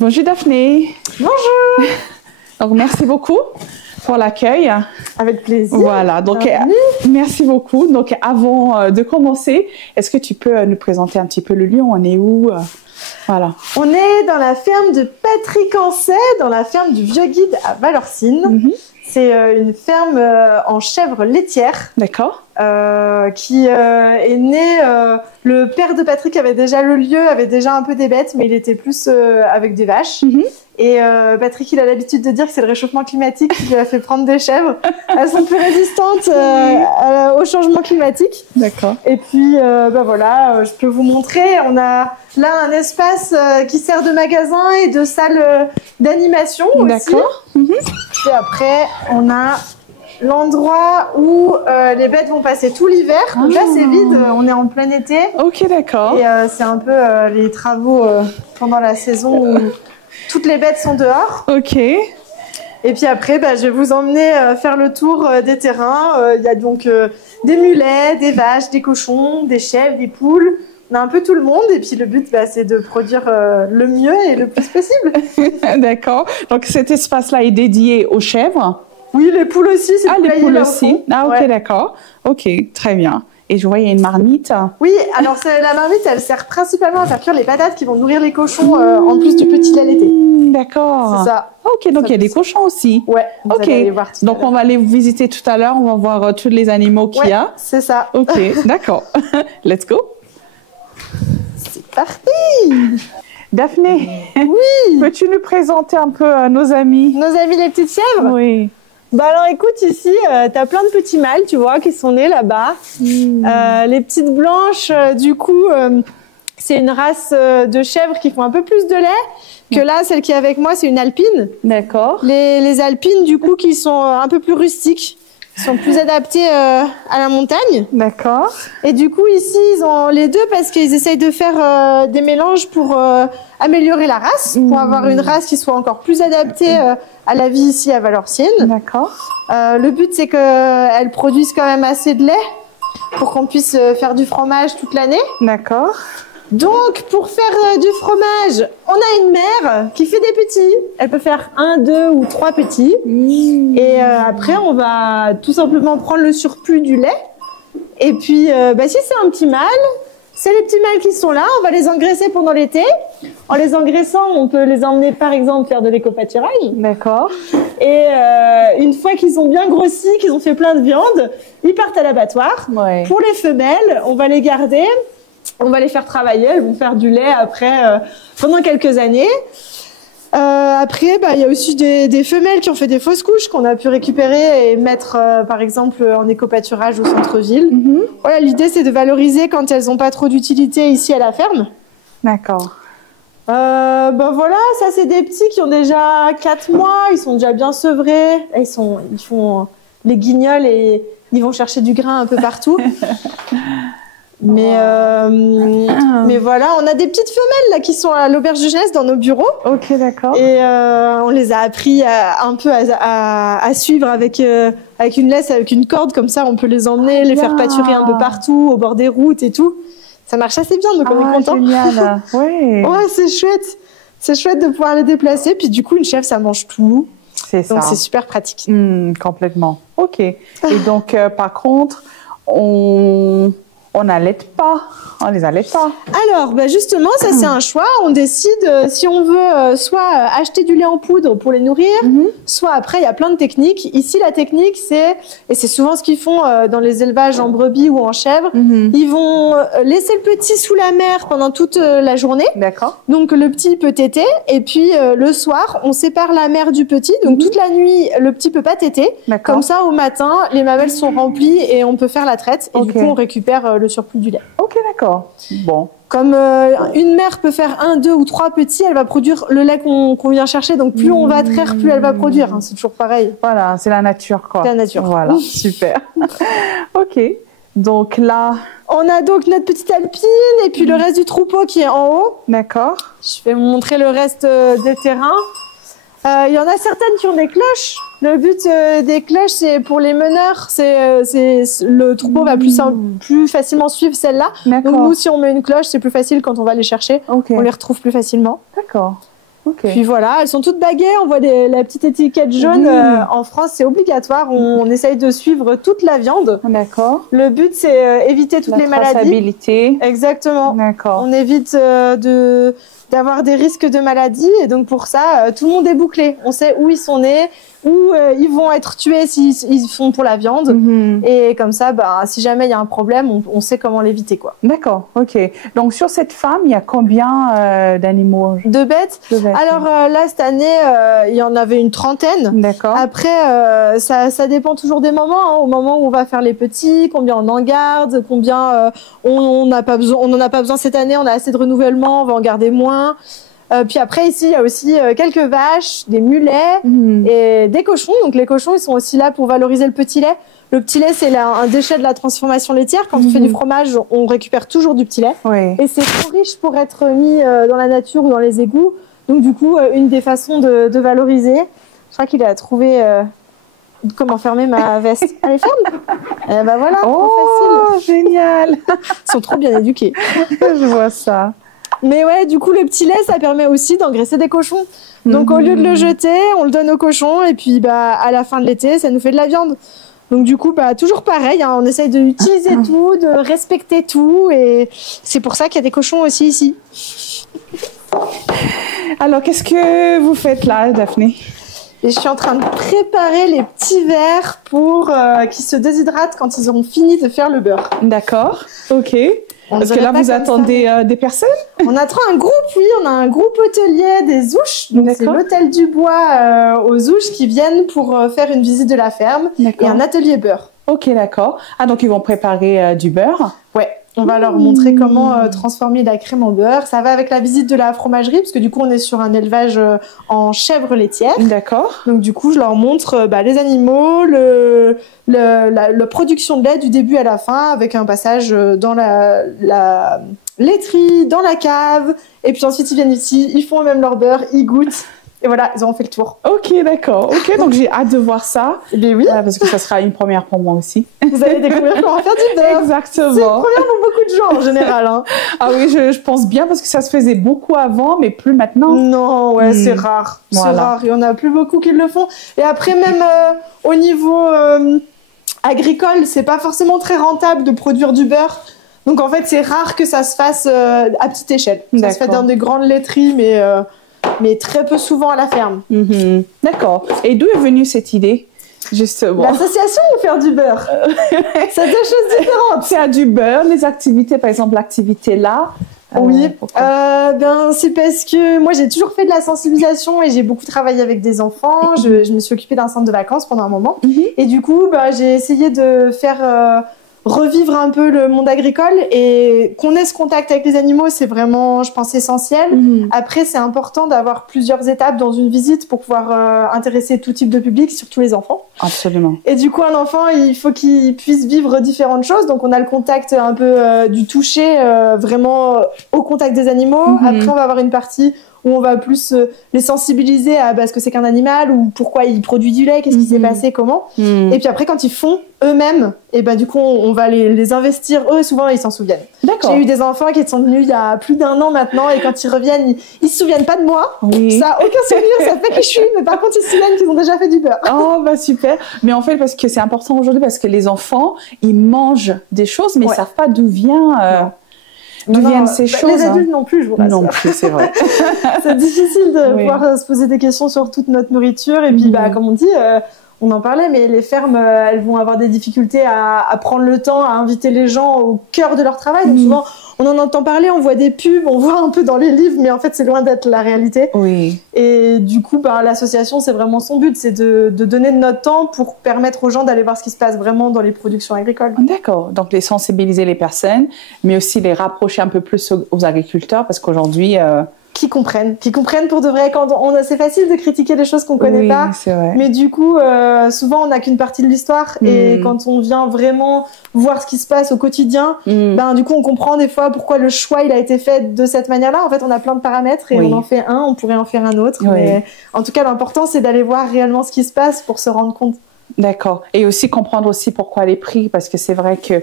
Bonjour Daphné. Bonjour. Donc merci beaucoup pour l'accueil. Avec plaisir. Voilà, donc merci beaucoup. Donc avant de commencer, est-ce que tu peux nous présenter un petit peu le lieu? On est où? Voilà. On est dans la ferme de Patrick Ancet, dans la ferme du Vieux Guide à Valorcine. C'est une ferme en chèvre laitière. D'accord. Qui est née. Le père de Patrick avait déjà le lieu, avait déjà un peu des bêtes, mais il était plus avec des vaches. Et Patrick, il a l'habitude de dire que c'est le réchauffement climatique qui lui a fait prendre des chèvres. Elles sont plus résistantes au changement climatique. D'accord. Et puis, voilà, je peux vous montrer. On a là un espace qui sert de magasin et de salle d'animation aussi. D'accord. Et après, on a l'endroit où les bêtes vont passer tout l'hiver. Donc là, c'est vide. On est en plein été. Ok, d'accord. Et c'est un peu les travaux pendant la saison où toutes les bêtes sont dehors. Ok. Et puis après, je vais vous emmener faire le tour des terrains. Il y a donc des mulets, des vaches, des cochons, des chèvres, des poules. On a un peu tout le monde. Et puis le but, c'est de produire le mieux et le plus possible. D'accord. Donc cet espace-là est dédié aux chèvres? Oui, les poules aussi. Ah, les poules aussi. Ah, ok, d'accord. Ok, très bien. Et je vois, il y a une marmite. Oui, alors la marmite, elle sert principalement à faire cuire les patates qui vont nourrir les cochons en plus du petit lait laité. D'accord. C'est ça. Ok, donc il y a des cochons aussi. Ouais. Ok. Donc on va aller visiter tout à l'heure. On va voir tous les animaux qu'il y a. C'est ça. Ok, d'accord. Let's go. C'est parti. Daphné. Oui. Peux-tu nous présenter un peu nos amis? Nos amis les petites chèvres? Oui. Alors écoute, ici, t'as plein de petits mâles, tu vois, qui sont nés là-bas. Les petites blanches, du coup, c'est une race de chèvres qui font un peu plus de lait que là, celle qui est avec moi, c'est une alpine. D'accord. Les alpines, du coup, qui sont un peu plus rustiques, sont plus adaptées à la montagne. D'accord. Et du coup, ici, ils ont les deux parce qu'ils essayent de faire des mélanges pour améliorer la race, pour avoir une race qui soit encore plus adaptée à la vie ici à Valorcine. D'accord. Le but, c'est qu'elles produisent quand même assez de lait pour qu'on puisse faire du fromage toute l'année. D'accord. Donc, pour faire du fromage, on a une mère qui fait des petits. Elle peut faire 1, 2 ou 3 petits. Et après, on va tout simplement prendre le surplus du lait. Et puis, si c'est un petit mâle, c'est les petits mâles qui sont là. On va les engraisser pendant l'été. En les engraissant, on peut les emmener, par exemple, faire de l'éco-pâturage. D'accord. Et une fois qu'ils ont bien grossi, qu'ils ont fait plein de viande, ils partent à l'abattoir. Ouais. Pour les femelles, on va les garder. On va les faire travailler, elles vont faire du lait après pendant quelques années. Après, il y a aussi des femelles qui ont fait des fausses couches qu'on a pu récupérer et mettre, par exemple, en éco-pâturage au centre-ville. Voilà, l'idée, c'est de valoriser quand elles n'ont pas trop d'utilité ici à la ferme. D'accord. Voilà, ça, c'est des petits qui ont déjà 4 mois. Ils sont déjà bien sevrés. Ils font les guignols et ils vont chercher du grain un peu partout. Mais voilà, on a des petites femelles là qui sont à l'auberge de jeunesse dans nos bureaux. Ok, d'accord. Et on les a appris un peu à suivre avec une laisse, avec une corde, comme ça on peut les emmener, les faire pâturer un peu partout, au bord des routes et tout. Ça marche assez bien, donc on est content. Génial. Ouais. Ouais, c'est chouette. C'est chouette de pouvoir les déplacer. Puis du coup, une chèvre, ça mange tout. C'est ça. Donc c'est super pratique. Complètement. Ok. Et donc, par contre, on n'allaite pas. On les allaite pas. Alors, justement, ça c'est un choix. On décide si on veut soit acheter du lait en poudre pour les nourrir, soit après, il y a plein de techniques. Ici, la technique, et c'est souvent ce qu'ils font dans les élevages en brebis ou en chèvre, ils vont laisser le petit sous la mère pendant toute la journée. D'accord. Donc, le petit peut téter. Et puis, le soir, on sépare la mère du petit. Donc, toute la nuit, le petit peut pas téter. Comme ça, au matin, les mamelles sont remplies et on peut faire la traite. Et du coup, on récupère le surplus du lait. Ok, d'accord. Bon. Comme une mère peut faire 1, 2 ou 3 petits, elle va produire le lait qu'on vient chercher. Donc plus on va traire, plus elle va produire. C'est toujours pareil. Voilà, c'est la nature, quoi. C'est la nature. Voilà, super. Ok. Donc là, on a donc notre petite alpine et puis le reste du troupeau qui est en haut. D'accord. Je vais vous montrer le reste des terrains. Il y en a certaines qui ont des cloches. Le but des cloches, c'est pour les meneurs. Le troupeau va plus facilement suivre celle-là. Donc nous, si on met une cloche, c'est plus facile quand on va les chercher. On les retrouve plus facilement. D'accord. Ok. Puis voilà, elles sont toutes baguées, on voit la petite étiquette jaune. En France, c'est obligatoire, on essaye de suivre toute la viande. D'accord. Le but, c'est éviter toutes les maladies. Traçabilité. Exactement. D'accord. On évite d'avoir des risques de maladies et donc pour ça, tout le monde est bouclé. On sait où ils sont nés, où ils vont être tués s'ils font pour la viande. Et comme ça, si jamais il y a un problème, on sait comment l'éviter, quoi. D'accord, ok. Donc sur cette farm, il y a combien d'animaux? De bêtes. Alors là, cette année, il y en avait une trentaine. D'accord. Après, ça dépend toujours des moments. Hein. Au moment où on va faire les petits, combien on en garde, combien on n'en a pas besoin cette année, on a assez de renouvellement, on va en garder moins. Puis après, ici, il y a aussi quelques vaches, des mulets et des cochons. Donc les cochons, ils sont aussi là pour valoriser le petit lait. Le petit lait, c'est un déchet de la transformation laitière. Quand on fait du fromage, on récupère toujours du petit lait. Oui. Et c'est trop riche pour être mis dans la nature ou dans les égouts. Donc du coup, une des façons de valoriser. Je crois qu'il a trouvé comment fermer ma veste. Allez, ferme. Et ben voilà, trop facile. Génial. Ils sont trop bien éduqués. Je vois ça. Mais ouais, du coup, le petit lait, ça permet aussi d'engraisser des cochons. Donc, au lieu de le jeter, on le donne aux cochons. Et puis, à la fin de l'été, ça nous fait de la viande. Donc, du coup, toujours pareil. Hein, on essaye d'utiliser tout, de respecter tout. Et c'est pour ça qu'il y a des cochons aussi ici. Alors, qu'est-ce que vous faites là, Daphné? Et je suis en train de préparer les petits verres pour qu'ils se déshydratent quand ils auront fini de faire le beurre. D'accord, ok. Parce que là, vous attendez des personnes? On attend un groupe, oui. On a un groupe hôtelier des Ouches. Donc c'est l'hôtel du Bois aux Ouches qui viennent pour faire une visite de la ferme et un atelier beurre. Ok, d'accord. Ah, donc ils vont préparer du beurre? Ouais. On va leur montrer comment transformer la crème en beurre. Ça va avec la visite de la fromagerie, parce que du coup, on est sur un élevage en chèvre laitière. D'accord. Donc du coup, je leur montre les animaux, la production de lait du début à la fin, avec un passage dans la laiterie, dans la cave. Et puis ensuite, ils viennent ici, ils font eux-mêmes leur beurre, ils goûtent. Et voilà, ils ont fait le tour. Ok, d'accord. Ok, donc j'ai hâte de voir ça. Mais oui. Parce que ça sera une première pour moi aussi. Vous allez découvrir comment faire du beurre. Exactement. C'est une première pour beaucoup de gens en général. Hein. Ah oui, je pense bien parce que ça se faisait beaucoup avant, mais plus maintenant. Non, ouais, c'est rare. Voilà. C'est rare. Il y en a plus beaucoup qui le font. Et après, même au niveau agricole, c'est pas forcément très rentable de produire du beurre. Donc en fait, c'est rare que ça se fasse à petite échelle. Ça se fait dans des grandes laiteries, mais très peu souvent à la ferme. D'accord. Et d'où est venue cette idée, justement? L'association ou faire du beurre? C'est deux choses différentes. Faire du beurre, les activités, par exemple, l'activité là. Oui, c'est parce que moi j'ai toujours fait de la sensibilisation et j'ai beaucoup travaillé avec des enfants. Je me suis occupée d'un centre de vacances pendant un moment. Et du coup, j'ai essayé de faire revivre un peu le monde agricole et qu'on ait ce contact avec les animaux, c'est vraiment, je pense, essentiel. Après, c'est important d'avoir plusieurs étapes dans une visite pour pouvoir intéresser tout type de public, surtout les enfants. Absolument. Et du coup, un enfant, il faut qu'il puisse vivre différentes choses. Donc, on a le contact un peu du toucher, vraiment au contact des animaux. Après, on va avoir une partie où on va plus les sensibiliser à ce que c'est qu'un animal ou pourquoi il produit du lait, qu'est-ce qui s'est passé, comment. Et puis après, quand ils font eux-mêmes, et du coup, on va les investir. Eux, souvent, ils s'en souviennent. J'ai eu des enfants qui sont venus il y a plus d'1 an maintenant, et quand ils reviennent, ils se souviennent pas de moi. Ça a aucun souvenir, ça fait qui je suis, mais par contre, ils se souviennent qu'ils ont déjà fait du beurre. Oh, super. Mais en fait, parce que c'est important aujourd'hui, parce que les enfants, ils mangent des choses, mais ils savent pas d'où viennent ces choses. Les adultes non plus, je vous rassure. Non plus, c'est vrai. C'est difficile de pouvoir se poser des questions sur toute notre nourriture. Et puis, comme on dit, on en parlait, mais les fermes, elles vont avoir des difficultés à prendre le temps, à inviter les gens au cœur de leur travail. Donc souvent, on en entend parler, on voit des pubs, on voit un peu dans les livres, mais en fait, c'est loin d'être la réalité. Oui. Et du coup, l'association, c'est vraiment son but, c'est de donner de notre temps pour permettre aux gens d'aller voir ce qui se passe vraiment dans les productions agricoles. D'accord. Donc, les sensibiliser les personnes, mais aussi les rapprocher un peu plus aux agriculteurs, parce qu'aujourd'hui... Qui comprennent pour de vrai. C'est facile de critiquer des choses qu'on connaît pas, c'est vrai. Mais du coup, souvent on n'a qu'une partie de l'histoire et quand on vient vraiment voir ce qui se passe au quotidien, du coup on comprend des fois pourquoi le choix il a été fait de cette manière-là. En fait, on a plein de paramètres et on en fait un, on pourrait en faire un autre. Mais en tout cas, l'important c'est d'aller voir réellement ce qui se passe pour se rendre compte. D'accord. Et aussi comprendre aussi pourquoi les prix, parce que c'est vrai que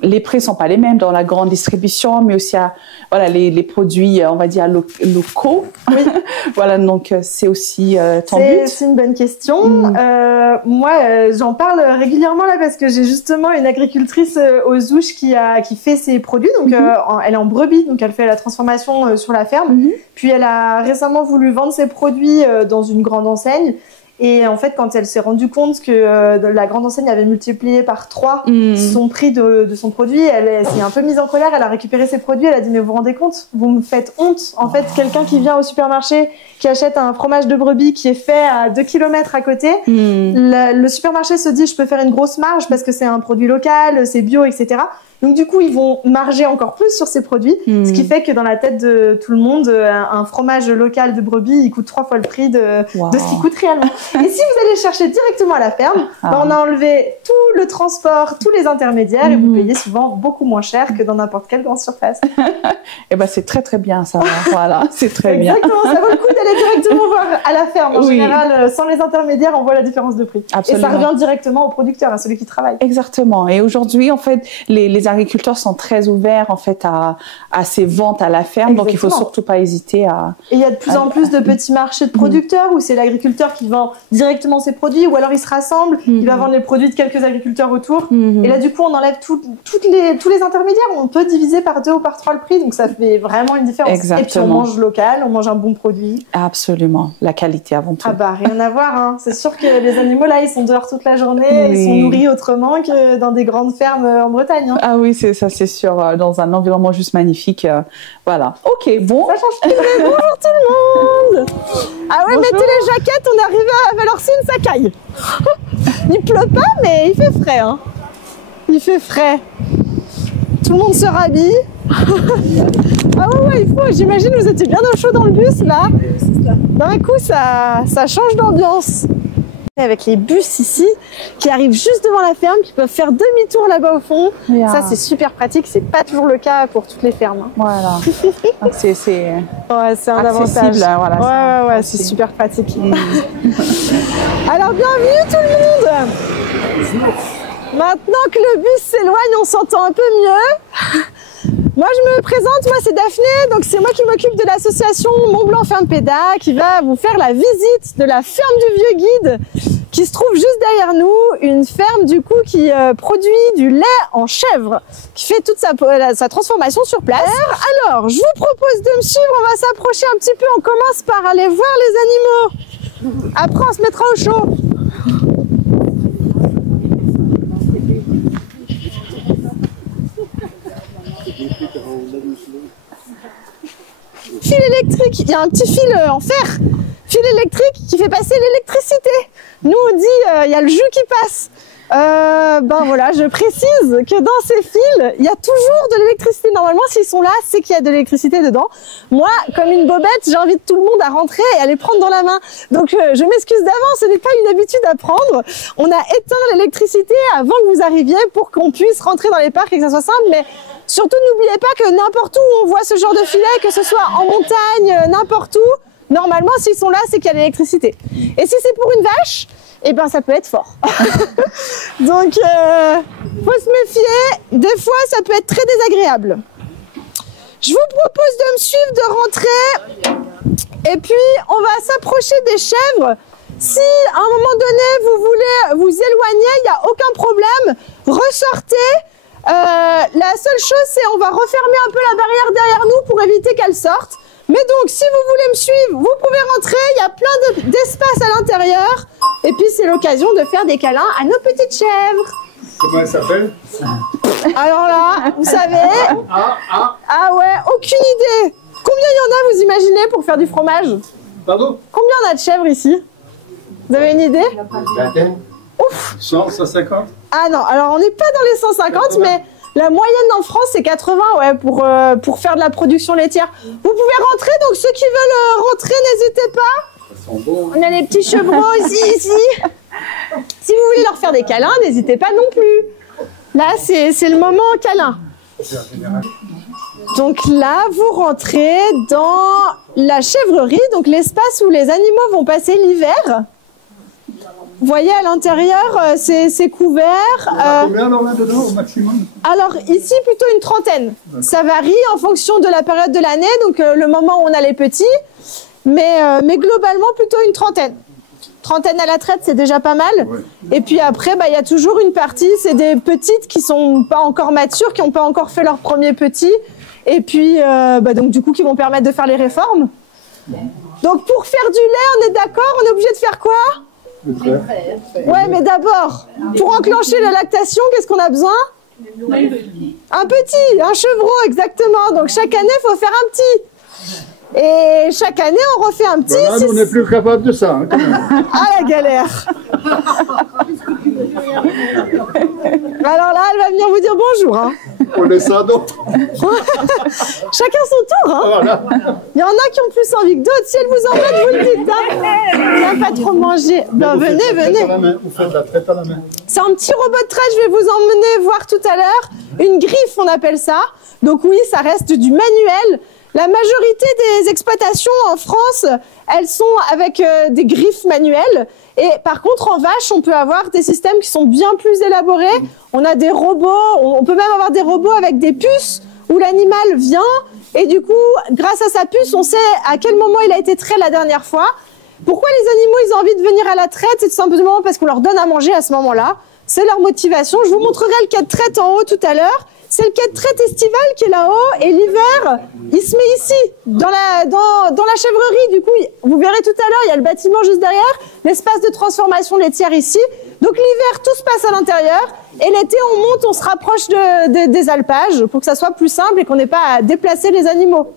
les prix sont pas les mêmes dans la grande distribution, mais aussi voilà les produits, on va dire locaux. Oui. Voilà, donc c'est aussi ton but. C'est une bonne question. Moi, j'en parle régulièrement là parce que j'ai justement une agricultrice aux Ouches qui fait ses produits. Donc, elle est en brebis, donc elle fait la transformation sur la ferme. Puis, elle a récemment voulu vendre ses produits dans une grande enseigne. Et en fait, quand elle s'est rendue compte que la grande enseigne avait multiplié par 3 son prix de son produit, elle s'est un peu mise en colère. Elle a récupéré ses produits. Elle a dit, mais vous vous rendez compte? Vous me faites honte. En fait, quelqu'un qui vient au supermarché, qui achète un fromage de brebis qui est fait à 2 km à côté, le supermarché se dit, je peux faire une grosse marge parce que c'est un produit local, c'est bio, etc. Donc du coup, ils vont marger encore plus sur ces produits, ce qui fait que dans la tête de tout le monde, un fromage local de brebis, il coûte 3 fois le prix de ce qu'il coûte réellement. Et si vous allez chercher directement à la ferme, on a enlevé tout le transport, tous les intermédiaires, et vous payez souvent beaucoup moins cher que dans n'importe quelle grande surface. Et ben c'est très très bien ça. Voilà, c'est très bien. Exactement, ça vaut le coup d'aller directement voir à la ferme. En général, sans les intermédiaires, on voit la différence de prix. Absolument. Et ça revient directement au producteur, à celui qui travaille. Exactement. Et aujourd'hui, en fait, les agriculteurs sont très ouverts en fait à ces ventes à la ferme. Exactement. Donc il faut surtout pas hésiter à. Et il y a de plus en plus de petits marchés de producteurs où c'est l'agriculteur qui vend directement ses produits, ou alors il se rassemble, il va vendre les produits de quelques agriculteurs autour. Et là du coup on enlève tous les intermédiaires. On peut diviser par 2 ou par 3 le prix, donc ça fait vraiment une différence. Exactement. Et puis on mange local, on mange un bon produit. Absolument, la qualité avant tout. Ah bah rien à voir, hein. C'est sûr que les animaux là ils sont dehors toute la journée, ils sont nourris autrement que dans des grandes fermes en Bretagne. Hein. Ah oui, ça c'est sûr, dans un environnement juste magnifique. Voilà. Ok, bon. Ça change tout. Bonjour tout le monde. Ah ouais, bonjour. Mettez les jaquettes, on est arrivé à Valorcine, ça caille. Il pleut pas, mais il fait frais. Hein. Il fait frais. Tout le monde se rhabille. Ah ouais, il faut. J'imagine vous étiez bien au chaud dans le bus là. D'un coup, ça change d'ambiance. Avec les bus ici qui arrivent juste devant la ferme, qui peuvent faire demi-tour là-bas au fond. Ça c'est super pratique, c'est pas toujours le cas pour toutes les fermes. Voilà. c'est un avantage. Voilà, ouais, c'est super pratique. Alors bienvenue tout le monde. Maintenant que le bus s'éloigne, on s'entend un peu mieux. Moi, je me présente, moi c'est Daphné, donc c'est moi qui m'occupe de l'association Mont Blanc Ferme Péda qui va vous faire la visite de la ferme du Vieux Guide qui se trouve juste derrière nous, une ferme du coup qui produit du lait en chèvre, qui fait toute sa transformation sur place. Alors, je vous propose de me suivre, on va s'approcher un petit peu, on commence par aller voir les animaux. Après, on se mettra au chaud. Fil électrique, il y a un petit fil en fer, fil électrique qui fait passer l'électricité. Nous on dit il y a le jus qui passe. Ben voilà, je précise que dans ces fils, il y a toujours de l'électricité. Normalement, s'ils sont là, c'est qu'il y a de l'électricité dedans. Moi, comme une bobette, j'invite tout le monde à rentrer et à les prendre dans la main. Donc je m'excuse d'avance, ce n'est pas une habitude à prendre. On a éteint l'électricité avant que vous arriviez pour qu'on puisse rentrer dans les parcs et que ça soit simple, mais surtout, n'oubliez pas que n'importe où on voit ce genre de filet, que ce soit en montagne, n'importe où, normalement, s'ils sont là, c'est qu'il y a de l'électricité. Et si c'est pour une vache, eh ben, ça peut être fort. Donc, faut se méfier. Des fois, ça peut être très désagréable. Je vous propose de me suivre, de rentrer. Et puis, on va s'approcher des chèvres. Si, à un moment donné, vous voulez vous éloigner, il n'y a aucun problème. Ressortez. La seule chose, c'est on va refermer un peu la barrière derrière nous pour éviter qu'elle sorte. Mais donc, si vous voulez me suivre, vous pouvez rentrer. Il y a plein d'espace à l'intérieur. Et puis, c'est l'occasion de faire des câlins à nos petites chèvres. Comment elle s'appelle? Alors là, vous savez... Ah ouais, aucune idée. Combien il y en a, vous imaginez, pour faire du fromage? Pardon? Combien on a de chèvres ici? Vous avez une idée? Une vingtaine. Ouf. 100, 150? Ah non, alors on n'est pas dans les 150, 80. Mais la moyenne en France, c'est 80, ouais, pour faire de la production laitière. Vous pouvez rentrer, donc ceux qui veulent rentrer, n'hésitez pas. Ils sont beaux, hein. On a les petits chevreaux aussi, ici. Si vous voulez leur faire des câlins, n'hésitez pas non plus. Là, c'est le moment câlin. Donc là, vous rentrez dans la chèvrerie, donc l'espace où les animaux vont passer l'hiver. Vous voyez, à l'intérieur, c'est couvert. Combien alors là-dedans, au maximum? Alors, ici, plutôt une trentaine. Ça varie en fonction de la période de l'année, donc le moment où on a les petits. Mais globalement, plutôt une trentaine. Trentaine à la traite, c'est déjà pas mal. Ouais. Et puis après, il y a toujours une partie, c'est des petites qui sont pas encore matures, qui n'ont pas encore fait leur premier petit. Et puis, donc du coup, qui vont permettre de faire les réformes. Donc, pour faire du lait, on est d'accord, on est obligé de faire quoi? Ouais, mais d'abord, pour enclencher la lactation, qu'est-ce qu'on a besoin? Un petit, un chevreau, exactement. Donc, chaque année, il faut faire un petit. Et chaque année, on refait un petit. Voilà, on n'est plus capable de ça. Hein, quand même. Ah, la galère. Alors là, elle va venir vous dire bonjour. Hein. On laisse ça d'autres. Chacun son tour. Hein. Voilà. Il y en a qui ont plus envie que d'autres. Si elle vous embête, vous le dites. Hein. Il n'y a pas trop manger. Ben, venez, venez. Vous faites la traite à la main. C'est un petit robot de traite. Je vais vous emmener voir tout à l'heure. Une griffe, on appelle ça. Donc oui, ça reste du manuel. La majorité des exploitations en France, elles sont avec des griffes manuelles. Et par contre, en vache, on peut avoir des systèmes qui sont bien plus élaborés. On a des robots, on peut même avoir des robots avec des puces où l'animal vient. Et du coup, grâce à sa puce, on sait à quel moment il a été trait la dernière fois. Pourquoi les animaux, ils ont envie de venir à la traite? C'est tout simplement parce qu'on leur donne à manger à ce moment-là. C'est leur motivation. Je vous montrerai le cas de traite en haut tout à l'heure. C'est le cas de traite estival qui est là-haut, et l'hiver, il se met ici, dans la chèvrerie. Du coup, vous verrez tout à l'heure, il y a le bâtiment juste derrière, l'espace de transformation laitière ici. Donc l'hiver, tout se passe à l'intérieur, et l'été, on monte, on se rapproche des alpages pour que ça soit plus simple et qu'on n'ait pas à déplacer les animaux.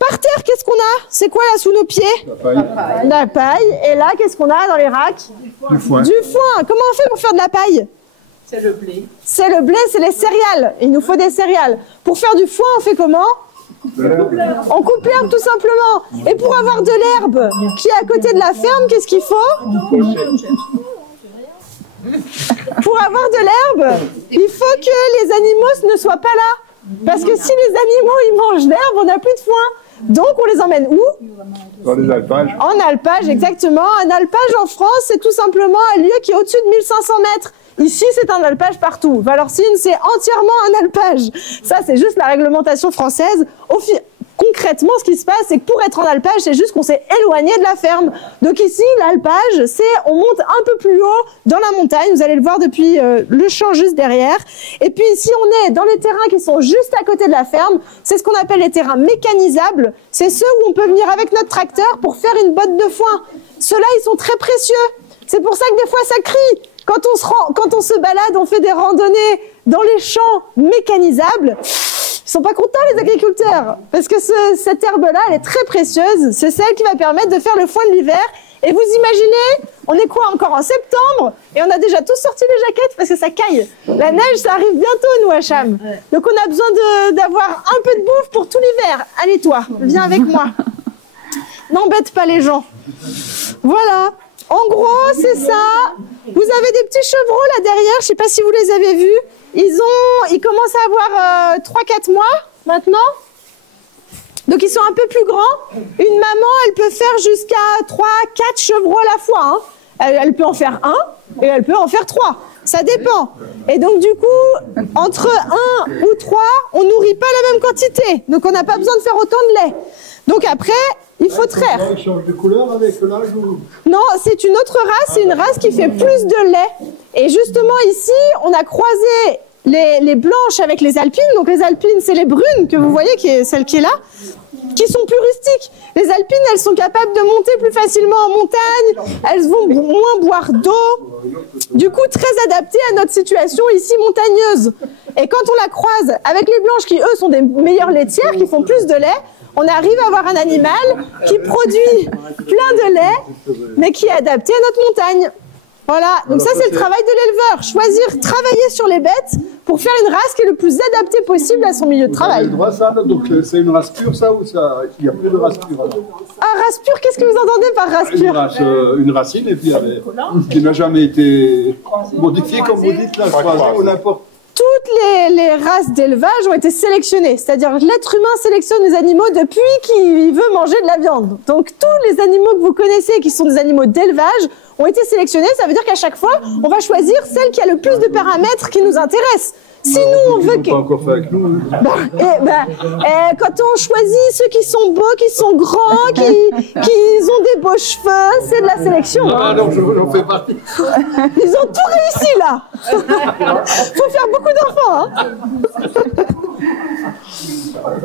Par terre, qu'est-ce qu'on a? C'est quoi là sous nos pieds? La paille. La paille. Et là, qu'est-ce qu'on a dans les racks? Du foin. Du foin. Comment on fait pour faire de la paille? C'est le blé. C'est le blé, c'est les céréales. Il nous faut des céréales. Pour faire du foin, on fait comment? On coupe l'herbe tout simplement. Et pour avoir de l'herbe qui est à côté de la ferme, qu'est-ce qu'il faut? Pour avoir de l'herbe, il faut que les animaux ne soient pas là. Parce que si les animaux ils mangent l'herbe, on n'a plus de foin. Donc on les emmène où? Dans les alpages. En alpage, exactement. Un alpage en France, c'est tout simplement un lieu qui est au-dessus de 1500 mètres. Ici, c'est un alpage partout. Valorcine, c'est entièrement un alpage. Ça, c'est juste la réglementation française. Concrètement, ce qui se passe, c'est que pour être en alpage, c'est juste qu'on s'est éloigné de la ferme. Donc ici, l'alpage, c'est on monte un peu plus haut dans la montagne. Vous allez le voir depuis le champ juste derrière. Et puis ici, on est dans les terrains qui sont juste à côté de la ferme. C'est ce qu'on appelle les terrains mécanisables. C'est ceux où on peut venir avec notre tracteur pour faire une botte de foin. Ceux-là, ils sont très précieux. C'est pour ça que des fois, ça crie. Quand on se balade, on fait des randonnées dans les champs mécanisables. Ils sont pas contents, les agriculteurs, parce que cette herbe-là, elle est très précieuse. C'est celle qui va permettre de faire le foin de l'hiver. Et vous imaginez, on est quoi encore en septembre, et on a déjà tous sorti les jaquettes parce que ça caille. La neige, ça arrive bientôt, nous, à Cham. Donc on a besoin d'avoir un peu de bouffe pour tout l'hiver. Allez, toi, viens avec moi. N'embête pas les gens. Voilà. En gros, c'est ça. Vous avez des petits chevreaux là derrière, je ne sais pas si vous les avez vus. Ils commencent à avoir 3-4 mois maintenant. Donc ils sont un peu plus grands. Une maman, elle peut faire jusqu'à 3-4 chevreaux à la fois. Hein. Elle peut en faire un et elle peut en faire 3. Ça dépend. Et donc du coup, entre 1 ou 3, on nourrit pas la même quantité. Donc on n'a pas besoin de faire autant de lait. Donc après, il faut traire. Il change de couleur avec l'âge ou... Non, c'est une autre race, c'est une race qui fait plus de lait. Et justement ici, on a croisé les blanches avec les alpines. Donc les alpines, c'est les brunes que vous voyez, qui est celle qui est là, qui sont plus rustiques. Les alpines, elles sont capables de monter plus facilement en montagne, elles vont moins boire d'eau. Du coup, très adaptées à notre situation ici montagneuse. Et quand on la croise avec les blanches qui, eux, sont des meilleures laitières, qui font plus de lait, on arrive à avoir un animal qui produit plein de lait, mais qui est adapté à notre montagne. Voilà, donc ça c'est le travail de l'éleveur, choisir, travailler sur les bêtes pour faire une race qui est le plus adaptée possible à son milieu de travail. Vous avez le droit, ça, donc c'est une race pure, ça, ou ça, il n'y a plus de race pure alors? Ah, race pure, qu'est-ce que vous entendez par race pure? Une racine, et puis qui n'a jamais été modifiée, comme vous dites, là, croisée ou n'importe. toutes les races d'élevage ont été sélectionnées. C'est-à-dire l'être humain sélectionne les animaux depuis qu'il veut manger de la viande. Donc tous les animaux que vous connaissez qui sont des animaux d'élevage ont été sélectionnés. Ça veut dire qu'à chaque fois, on va choisir celle qui a le plus de paramètres qui nous intéressent. Si nous, on veut que... Pas encore fait avec nous. Quand on choisit ceux qui sont beaux, qui sont grands, qui ont des beaux cheveux, c'est de la sélection. Ah non, j'en fais partie. Ils ont tout réussi, là. Faut faire beaucoup d'enfants, hein.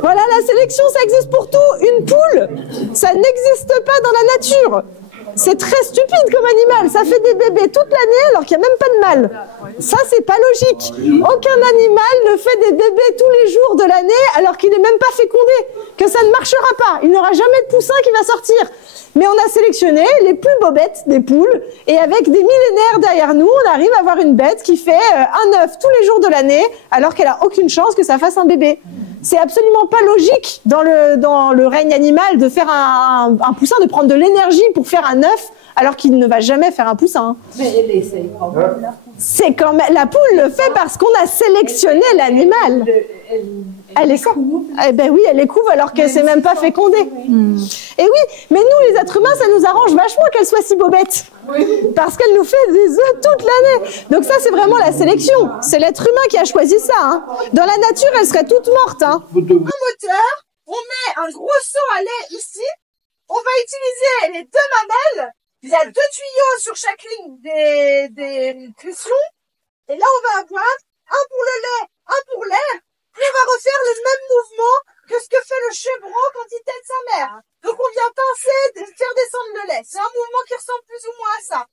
Voilà, la sélection, ça existe pour tout. Une poule, ça n'existe pas dans la nature. C'est très stupide comme animal. Ça fait des bébés toute l'année alors qu'il n'y a même pas de mâle. Ça, c'est pas logique. Aucun animal ne fait des bébés tous les jours de l'année alors qu'il n'est même pas fécondé. Que ça ne marchera pas. Il n'aura jamais de poussin qui va sortir. Mais on a sélectionné les plus beaux bêtes des poules. Et avec des millénaires derrière nous, on arrive à avoir une bête qui fait un œuf tous les jours de l'année alors qu'elle a aucune chance que ça fasse un bébé. C'est absolument pas logique dans le règne animal de faire un poussin, de prendre de l'énergie pour faire un œuf alors qu'il ne va jamais faire un poussin. Mais elle essaye quand même. C'est quand même, la poule le fait parce qu'on a sélectionné l'animal. Elle est couve. Eh ben oui, elle est couve alors qu'elle s'est même pas fécondée. Et oui, mais nous les êtres humains, ça nous arrange vachement qu'elle soit si bobette. Parce qu'elle nous fait des œufs toute l'année. Donc ça, c'est vraiment la sélection. C'est l'être humain qui a choisi ça. Hein. Dans la nature, elle serait toute morte. Hein. Un moteur, on met un gros seau à lait ici. On va utiliser les deux mamelles. Il y a 2 tuyaux sur chacune des cuissons. Et là, on va avoir un pour le lait, un pour l'air. Et on va refaire le même mouvement que ce que fait le chevreau quand il tète sa mère. Donc, on vient pincer, faire descendre le lait. C'est un mouvement qui ressemble plus ou moins à ça.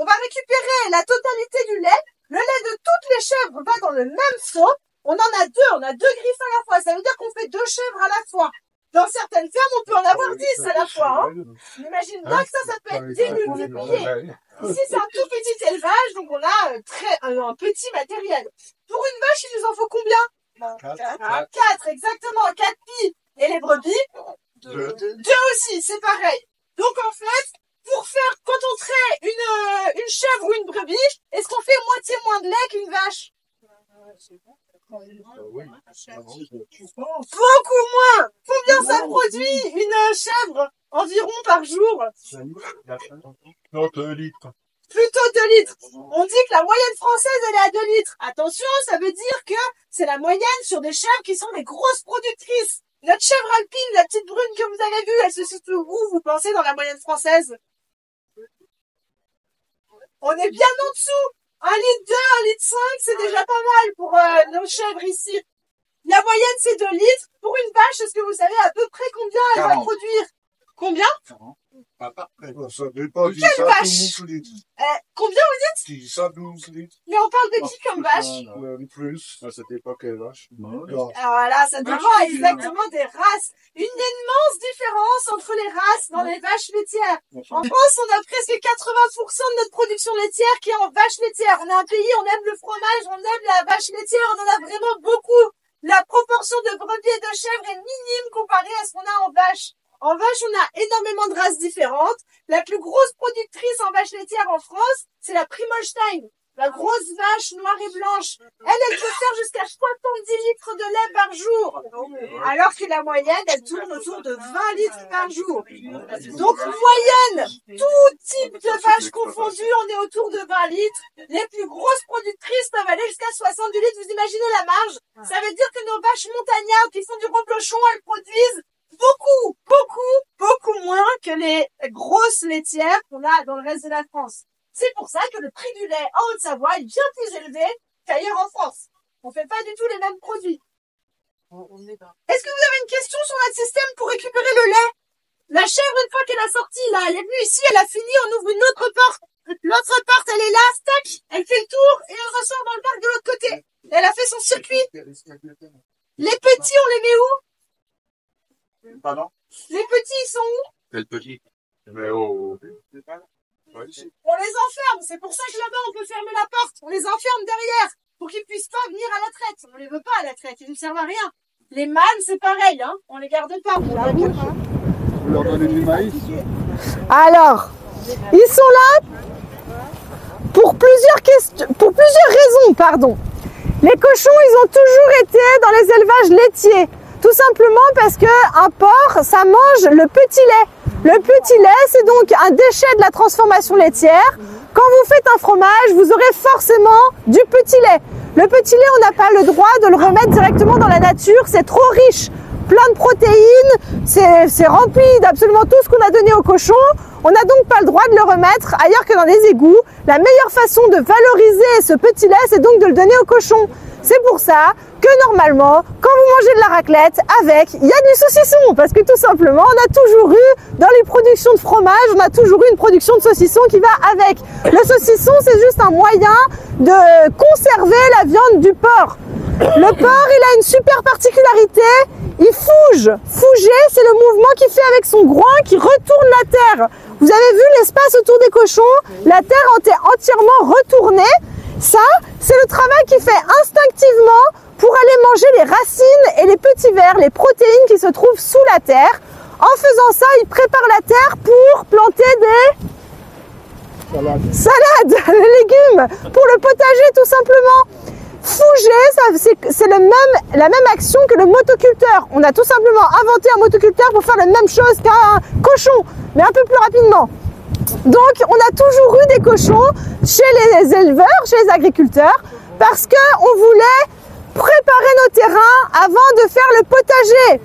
On va récupérer la totalité du lait. Le lait de toutes les chèvres va dans le même seau. On en a 2, on a 2 griffes à la fois. Ça veut dire qu'on fait 2 chèvres à la fois. Dans certaines fermes, on peut en avoir 10 à la fois. Hein. J'imagine bien que ça peut être démultiplié. Ici, c'est un tout petit élevage, donc on a un petit matériel. Pour une vache, il nous en faut combien 4, exactement. 4 pies. Et les brebis 2 aussi, c'est pareil. Donc en fait, pour faire, quand on traite une chèvre ou une brebis, est-ce qu'on fait moitié moins de lait qu'une vache? Beaucoup moins. Combien ça produit une chèvre environ par jour? 2 litres. Plutôt 2 litres. On dit que la moyenne française, elle est à 2 litres. Attention, ça veut dire que c'est la moyenne sur des chèvres qui sont des grosses productrices. Notre chèvre alpine, la petite brune que vous avez vue, elle se situe où, vous pensez, dans la moyenne française? On est bien en dessous. 1 litre 2, 1 litre 5, c'est déjà pas mal pour nos chèvres ici. La moyenne, c'est 2 litres. Pour une vache, est-ce que vous savez à peu près combien elle va produire? Combien? Quelle vache? Combien vous dites? 12 litres. Mais on parle de qui comme vache? Plus, à cette époque, les vaches. Alors voilà, ça dépend exactement des races. Une immense différence entre les races dans les vaches laitières. En France, on a presque 80% de notre production laitière qui est en vache laitière. On est un pays, on aime le fromage, on aime la vache laitière, on en a vraiment beaucoup. La proportion de brebis et de chèvres est minime comparée à ce qu'on a en vache. En vache, on a énormément de races différentes. La plus grosse productrice en vache laitière en France, c'est la Primolstein. La grosse vache noire et blanche. Elle peut faire jusqu'à 70 litres de lait par jour. Alors que la moyenne, elle tourne autour de 20 litres par jour. Donc, moyenne, tout type de vache confondue, on est autour de 20 litres. Les plus grosses productrices peuvent aller jusqu'à 70 litres. Vous imaginez la marge? Ça veut dire que nos vaches montagnardes qui font du reblochon, elles produisent beaucoup moins que les grosses laitières qu'on a dans le reste de la France. C'est pour ça que le prix du lait en Haute-Savoie est bien plus élevé qu'ailleurs en France. On fait pas du tout les mêmes produits. Est-ce que vous avez une question sur notre système pour récupérer le lait? La chèvre, une fois qu'elle a sorti, là, elle est venue ici, elle a fini, on ouvre une autre porte. L'autre porte, elle est là, stack, elle fait le tour et elle ressort dans le parc de l'autre côté. Elle a fait son circuit. Les petits, on les met où? Pardon? Les petits, ils sont où? Quel petit? Mais oh. On les enferme, c'est pour ça que là-bas on peut fermer la porte. On les enferme derrière pour qu'ils puissent pas venir à la traite. On les veut pas à la traite, ils ne servent à rien. Les mâles, c'est pareil, hein. On les garde pas. Vous leur donnez du maïs? Alors, ils sont là pour plusieurs raisons, pardon. Les cochons, ils ont toujours été dans les élevages laitiers. Tout simplement parce qu'un porc, ça mange le petit lait. Le petit lait, c'est donc un déchet de la transformation laitière. Quand vous faites un fromage, vous aurez forcément du petit lait. Le petit lait, on n'a pas le droit de le remettre directement dans la nature, c'est trop riche. Plein de protéines, c'est rempli d'absolument tout ce qu'on a donné aux cochons. On n'a donc pas le droit de le remettre ailleurs que dans les égouts. La meilleure façon de valoriser ce petit lait, c'est donc de le donner aux cochons. C'est pour ça que normalement, quand vous mangez de la raclette avec, il y a du saucisson. Parce que tout simplement, on a toujours eu, dans les productions de fromage, on a toujours eu une production de saucisson qui va avec. Le saucisson, c'est juste un moyen de conserver la viande du porc. Le porc, il a une super particularité, il fouge. Fouger, c'est le mouvement qu'il fait avec son groin qui retourne la terre. Vous avez vu l'espace autour des cochons? La terre est entièrement retournée. Ça, c'est le travail qu'il fait instinctivement pour aller manger les racines et les petits vers, les protéines qui se trouvent sous la terre. En faisant ça, il prépare la terre pour planter des salades, des légumes, pour le potager tout simplement. Fouger, c'est la même action que le motoculteur. On a tout simplement inventé un motoculteur pour faire la même chose qu'un cochon, mais un peu plus rapidement. Donc, on a toujours eu des cochons chez les éleveurs, chez les agriculteurs, parce qu'on voulait préparer nos terrains avant de faire le potager.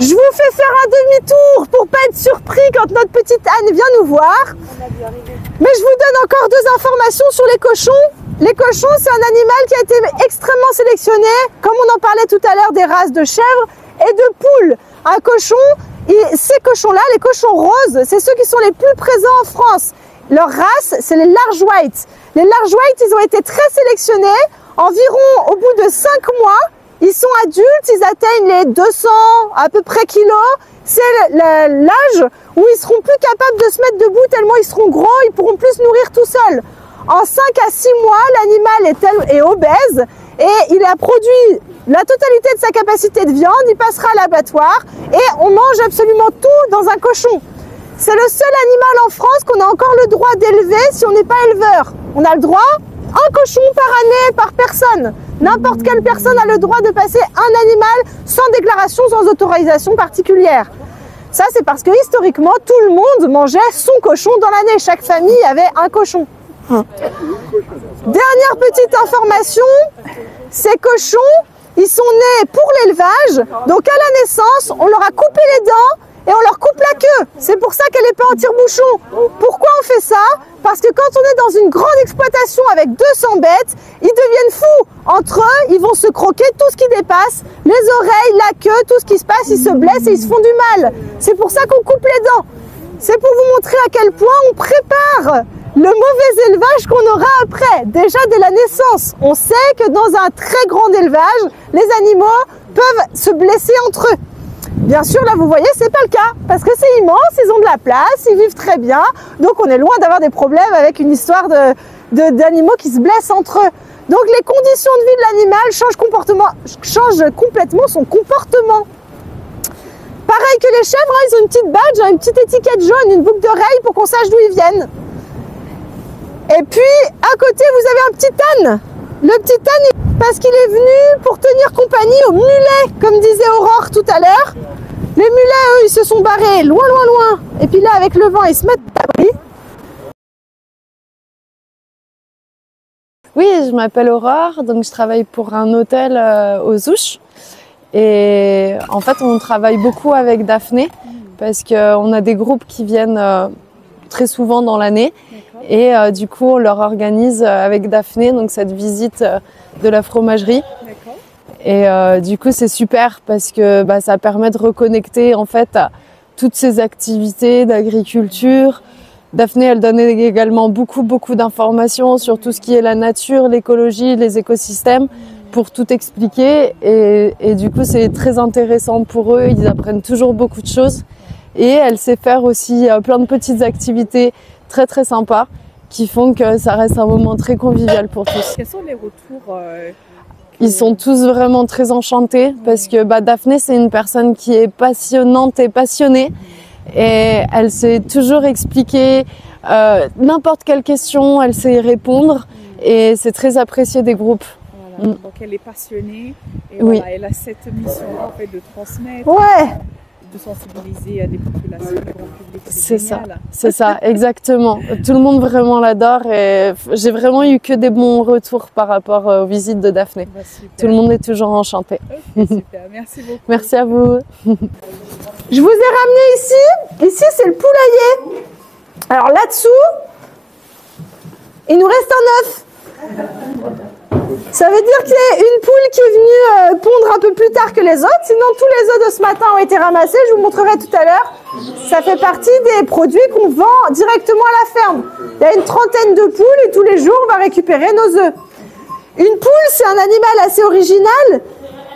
Je vous fais faire un demi-tour pour pas être surpris quand notre petite Anne vient nous voir. Mais je vous donne encore deux informations sur les cochons. Les cochons, c'est un animal qui a été extrêmement sélectionné, comme on en parlait tout à l'heure des races de chèvres et de poules. Un cochon, ces cochons-là, les cochons roses, c'est ceux qui sont les plus présents en France. Leur race, c'est les large white. Les large white, ils ont été très sélectionnés. Environ au bout de 5 mois, ils sont adultes, ils atteignent les 200 à peu près kilos. C'est l'âge où ils seront plus capables de se mettre debout tellement ils seront gros, ils pourront plus se nourrir tout seuls. En 5 à 6 mois, l'animal est obèse et il a produit la totalité de sa capacité de viande, il passera à l'abattoir et on mange absolument tout dans un cochon. C'est le seul animal en France qu'on a encore le droit d'élever si on n'est pas éleveur. On a le droit, un cochon par année, par personne. N'importe quelle personne a le droit de passer un animal sans déclaration, sans autorisation particulière. Ça, c'est parce que historiquement, tout le monde mangeait son cochon dans l'année. Chaque famille avait un cochon. Dernière petite information, ces cochons, ils sont nés pour l'élevage. Donc à la naissance, on leur a coupé les dents et on leur coupe la queue. C'est pour ça qu'elle n'est pas en tire-bouchon. Pourquoi on fait ça? Parce que quand on est dans une grande exploitation avec 200 bêtes, ils deviennent fous. Entre eux, ils vont se croquer tout ce qui dépasse, les oreilles, la queue, tout ce qui se passe, ils se blessent et ils se font du mal. C'est pour ça qu'on coupe les dents. C'est pour vous montrer à quel point on prépare le mauvais élevage qu'on aura après, déjà dès la naissance. On sait que dans un très grand élevage, les animaux peuvent se blesser entre eux. Bien sûr, là, vous voyez, c'est pas le cas, parce que c'est immense, ils ont de la place, ils vivent très bien, donc on est loin d'avoir des problèmes avec une histoire d'animaux qui se blessent entre eux. Donc les conditions de vie de l'animal changent complètement son comportement. Pareil que les chèvres, hein, ils ont une petite badge, une petite étiquette jaune, une boucle d'oreille pour qu'on sache d'où ils viennent. Et puis, à côté, vous avez un petit âne. Le petit âne, parce qu'il est venu pour tenir compagnie aux mulets, comme disait Aurore tout à l'heure. Les mulets, eux, ils se sont barrés loin, loin, loin. Et puis là, avec le vent, ils se mettent à l'abri. Oui, je m'appelle Aurore, donc je travaille pour un hôtel aux Ouches. Et en fait, on travaille beaucoup avec Daphné, parce qu'on a des groupes qui viennent très souvent dans l'année. Et du coup, on leur organise avec Daphné donc cette visite de la fromagerie. Et du coup, c'est super parce que ça permet de reconnecter en fait à toutes ces activités d'agriculture. Daphné, elle donne également beaucoup d'informations sur tout ce qui est la nature, l'écologie, les écosystèmes pour tout expliquer. Et du coup, c'est très intéressant pour eux. Ils apprennent toujours beaucoup de choses. Et elle sait faire aussi plein de petites activités très sympas qui font que ça reste un moment très convivial pour tous. Quels sont les retours Ils sont tous vraiment très enchantés parce que Daphné, c'est une personne qui est passionnante et passionnée et elle sait toujours expliquer n'importe quelle question, elle sait y répondre et c'est très apprécié des groupes. Donc elle est passionnée et Oui. voilà, elle a cette mission-là en fait de transmettre, Ouais. de sensibiliser à des populations, le grand public. C'est ça, génial. c'est ça, exactement. Tout le monde vraiment l'adore et j'ai vraiment eu que des bons retours par rapport aux visites de Daphné. Bah, super. Tout le monde est toujours enchanté. Ok, super, merci beaucoup. Merci à vous. Je vous ai ramené ici. Ici, c'est le poulailler. Alors là-dessous, il nous reste un œuf. Ça veut dire qu'il y a une poule qui est venue pondre un peu plus tard que les autres. Sinon, tous les œufs de ce matin ont été ramassés. Je vous montrerai tout à l'heure. Ça fait partie des produits qu'on vend directement à la ferme. Il y a une trentaine de poules et tous les jours, on va récupérer nos œufs. Une poule, c'est un animal assez original.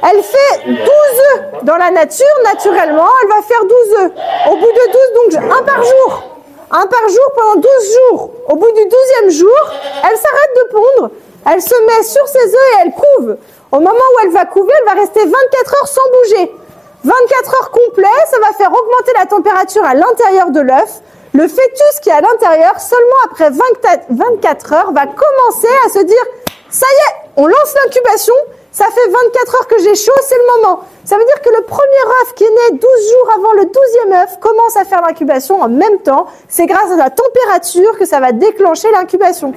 Elle fait 12 œufs dans la nature, naturellement. Elle va faire 12 œufs. Au bout de 12, donc un par jour. Un par jour pendant 12 jours. Au bout du 12e jour, elle s'arrête de pondre. Elle se met sur ses œufs et elle couve. Au moment où elle va couver, elle va rester 24 heures sans bouger. 24 heures complets, ça va faire augmenter la température à l'intérieur de l'œuf. Le fœtus qui est à l'intérieur, seulement après 24 heures, va commencer à se dire « Ça y est, on lance l'incubation, ça fait 24 heures que j'ai chaud, c'est le moment ». Ça veut dire que le premier œuf qui est né 12 jours avant le 12e œuf commence à faire l'incubation en même temps. C'est grâce à la température que ça va déclencher l'incubation.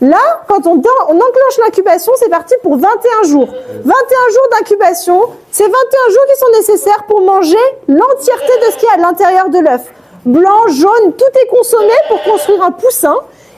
Là, quand on enclenche l'incubation, c'est parti pour 21 jours. 21 jours d'incubation, c'est 21 jours qui sont nécessaires pour manger l'entièreté de ce qu'il y a à l'intérieur de l'œuf. Blanc, jaune, tout est consommé pour construire un poussin.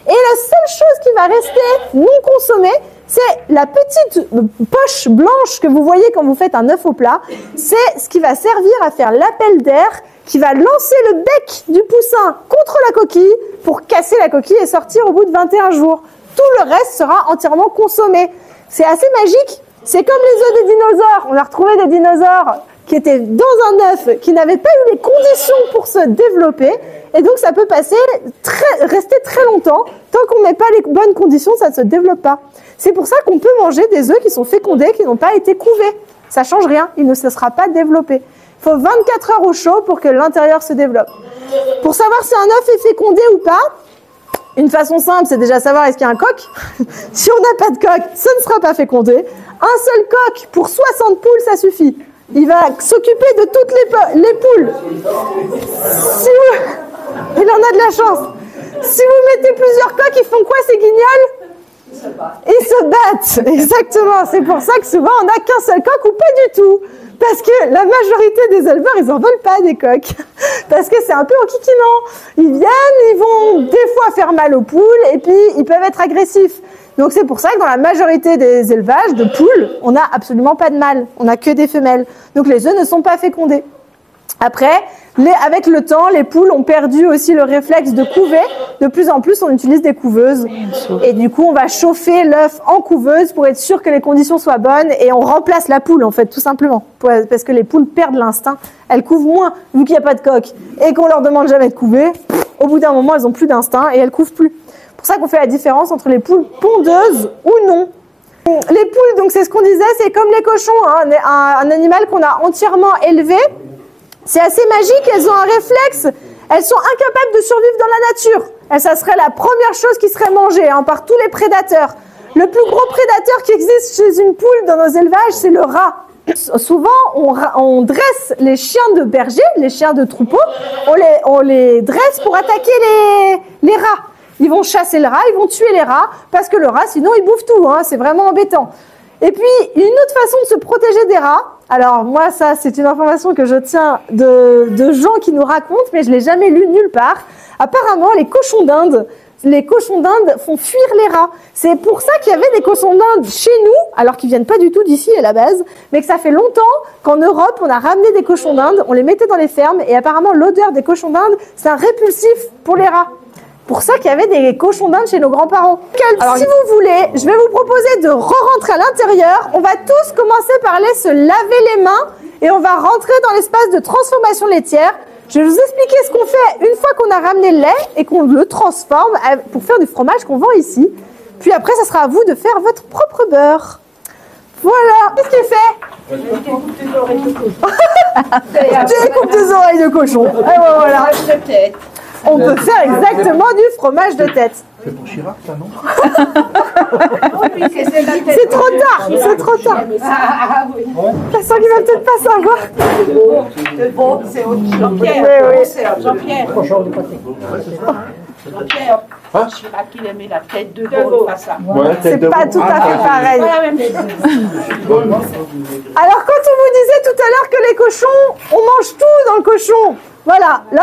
Et la seule chose qui va rester non consommée, c'est la petite poche blanche que vous voyez quand vous faites un œuf au plat. C'est ce qui va servir à faire l'appel d'air qui va lancer le bec du poussin contre la coquille pour casser la coquille et sortir au bout de 21 jours. Tout le reste sera entièrement consommé. C'est assez magique. C'est comme les œufs des dinosaures. On a retrouvé des dinosaures qui étaient dans un œuf, qui n'avaient pas eu les conditions pour se développer. Et donc, ça peut rester très longtemps. Tant qu'on ne met pas les bonnes conditions, ça ne se développe pas. C'est pour ça qu'on peut manger des œufs qui sont fécondés, qui n'ont pas été couvés. Ça ne change rien. Il ne se sera pas développé. Il faut 24 heures au chaud pour que l'intérieur se développe. Pour savoir si un œuf est fécondé ou pas, une façon simple, c'est déjà savoir est-ce qu'il y a un coq. Si on n'a pas de coq, ça ne sera pas fécondé. Un seul coq pour 60 poules, ça suffit. Il va s'occuper de toutes les poules. Il en a de la chance. Si vous mettez plusieurs coqs, ils font quoi ces guignols? Ils se battent. Exactement. C'est pour ça que souvent, on n'a qu'un seul coq ou pas du tout. Parce que la majorité des éleveurs, ils en veulent pas des coqs. Parce que c'est un peu enquiquinant. Ils viennent, ils vont des fois faire mal aux poules et puis ils peuvent être agressifs. Donc c'est pour ça que dans la majorité des élevages de poules, on n'a absolument pas de mâles. On n'a que des femelles. Donc les œufs ne sont pas fécondés. Après, avec le temps, les poules ont perdu aussi le réflexe de couver. De plus en plus, on utilise des couveuses. Et du coup, on va chauffer l'œuf en couveuse pour être sûr que les conditions soient bonnes. Et on remplace la poule, en fait, tout simplement. Parce que les poules perdent l'instinct. Elles couvent moins, vu qu'il n'y a pas de coq. Et qu'on leur demande jamais de couver. Au bout d'un moment, elles n'ont plus d'instinct et elles couvent plus. C'est pour ça qu'on fait la différence entre les poules pondeuses ou non. Les poules, donc c'est ce qu'on disait, c'est comme les cochons. Hein, un animal qu'on a entièrement élevé. C'est assez magique, elles ont un réflexe, elles sont incapables de survivre dans la nature. Et ça serait la première chose qui serait mangée par tous les prédateurs. Le plus gros prédateur qui existe chez une poule dans nos élevages, c'est le rat. Souvent, on dresse les chiens de berger, les chiens de troupeau, on les dresse pour attaquer les rats. Ils vont chasser le rat, ils vont tuer les rats, parce que le rat, sinon, il bouffe tout, c'est vraiment embêtant. Et puis, une autre façon de se protéger des rats, alors moi, ça, c'est une information que je tiens de gens qui nous racontent, mais je ne l'ai jamais lu nulle part. Apparemment, les cochons d'Inde font fuir les rats. C'est pour ça qu'il y avait des cochons d'Inde chez nous, alors qu'ils viennent pas du tout d'ici à la base, mais que ça fait longtemps qu'en Europe, on a ramené des cochons d'Inde, on les mettait dans les fermes, et apparemment, l'odeur des cochons d'Inde, c'est un répulsif pour les rats. Pour ça qu'il y avait des cochons d'Inde chez nos grands-parents. Alors, si vous voulez, je vais vous proposer de re-rentrer à l'intérieur. On va tous commencer par aller se laver les mains et on va rentrer dans l'espace de transformation laitière. Je vais vous expliquer ce qu'on fait une fois qu'on a ramené le lait et qu'on le transforme pour faire du fromage qu'on vend ici. Puis après, ça sera à vous de faire votre propre beurre. Voilà. Qu'est-ce qu'il fait? Découpe des oreilles de cochon. Et voilà. on peut faire exactement du fromage de tête. C'est pour Chirac, ça, non? C'est trop tard, c'est trop tard. Ah oui. La sœur qui va peut-être pas savoir. C'est bon, c'est autre chose. Jean-Pierre, Oui, oui. Jean-Pierre. Jean-Pierre, Chirac, il aimait la tête de veau, pas ça. C'est pas tout à fait pareil. Pas la même chose. Alors quand on vous disait tout à l'heure que les cochons, on mange tout dans le cochon. Voilà, là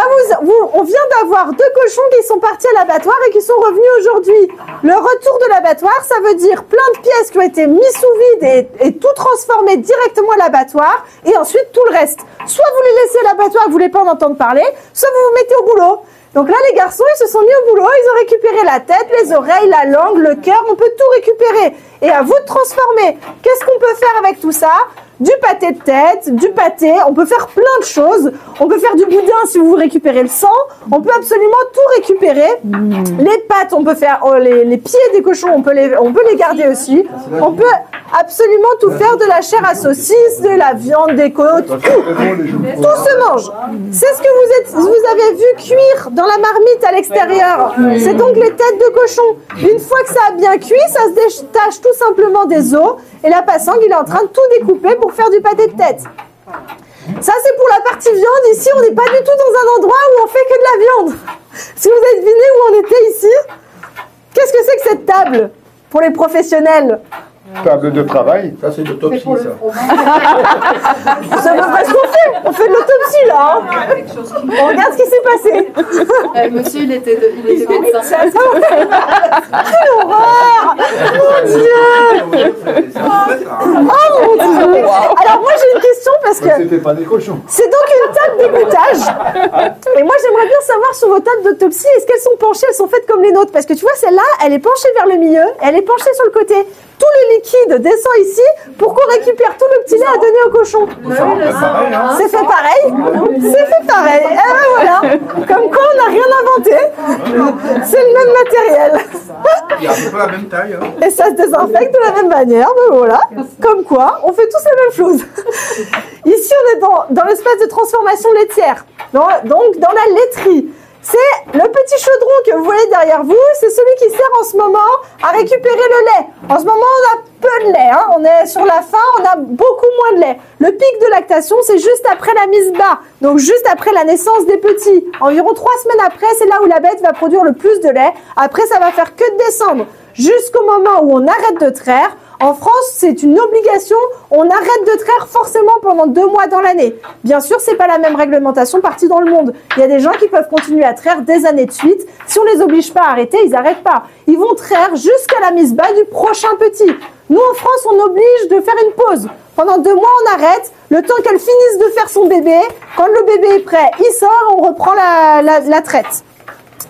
on vient d'avoir 2 cochons qui sont partis à l'abattoir et qui sont revenus aujourd'hui. Le retour de l'abattoir, ça veut dire plein de pièces qui ont été mises sous vide et tout transformé directement à l'abattoir et ensuite tout le reste. Soit vous les laissez à l'abattoir, vous voulez pas en entendre parler, soit vous vous mettez au boulot. Donc là, les garçons, ils se sont mis au boulot, ils ont récupéré la tête, les oreilles, la langue, le cœur, on peut tout récupérer. Et à vous de transformer. Qu'est-ce qu'on peut faire avec tout ça? Du pâté de tête, du pâté, on peut faire plein de choses. On peut faire du boudin si vous récupérez le sang. On peut absolument tout récupérer. Les pattes, on peut faire les pieds des cochons, on peut les garder aussi. On peut absolument tout faire, de la chair à saucisse, de la viande, des côtes, tout. Tout se mange. C'est ce que vous avez vu cuire dans la marmite à l'extérieur. C'est donc les têtes de cochon. Une fois que ça a bien cuit, ça se détache tout simplement des os. Et la passang, il est en train de tout découper pour faire du pâté de tête. Ça, c'est pour la partie viande. Ici, on n'est pas du tout dans un endroit où on fait que de la viande. Si vous avez deviné où on était ici, qu'est-ce que c'est que cette table pour les professionnels? Table de travail. Ça, c'est l'autopsie, ça. C'est à peu près ce qu'on fait. On fait de l'autopsie, là. Hein. On regarde ce qui s'est passé. Monsieur, il était médecin. Quelle horreur! Mon Dieu! Oh mon Dieu! Alors moi j'ai une question parce que C'était pas des cochons. c'est donc une table d'égouttage. Et moi j'aimerais bien savoir sur vos tables d'autopsie, est-ce qu'elles sont penchées, elles sont faites comme les nôtres? Parce que tu vois celle-là, elle est penchée vers le milieu, et elle est penchée sur le côté. Tout le liquide descend ici pour qu'on récupère tout le petit lait à donner au cochon. C'est fait pareil. C'est fait pareil. Et ben voilà. Comme quoi on n'a rien inventé. C'est le même matériel. Il y a un peu la même taille. Hein. Et ça se désinfecte de la même manière. Ben voilà. Comme quoi, on fait tous la même chose. Ici, on est dans l'espace de transformation laitière. Donc, dans la laiterie. C'est le petit chaudron que vous voyez derrière vous, c'est celui qui sert en ce moment à récupérer le lait. En ce moment, on a peu de lait, hein. On est sur la fin, on a beaucoup moins de lait. Le pic de lactation, c'est juste après la mise bas, donc juste après la naissance des petits. Environ 3 semaines après, c'est là où la bête va produire le plus de lait. Après, ça va faire que de descendre jusqu'au moment où on arrête de traire. En France, c'est une obligation, on arrête de traire forcément pendant 2 mois dans l'année. Bien sûr, c'est pas la même réglementation partout dans le monde. Il y a des gens qui peuvent continuer à traire des années de suite. Si on les oblige pas à arrêter, ils n'arrêtent pas. Ils vont traire jusqu'à la mise bas du prochain petit. Nous, en France, on oblige de faire une pause. Pendant 2 mois, on arrête, le temps qu'elle finisse de faire son bébé. Quand le bébé est prêt, il sort, on reprend la traite.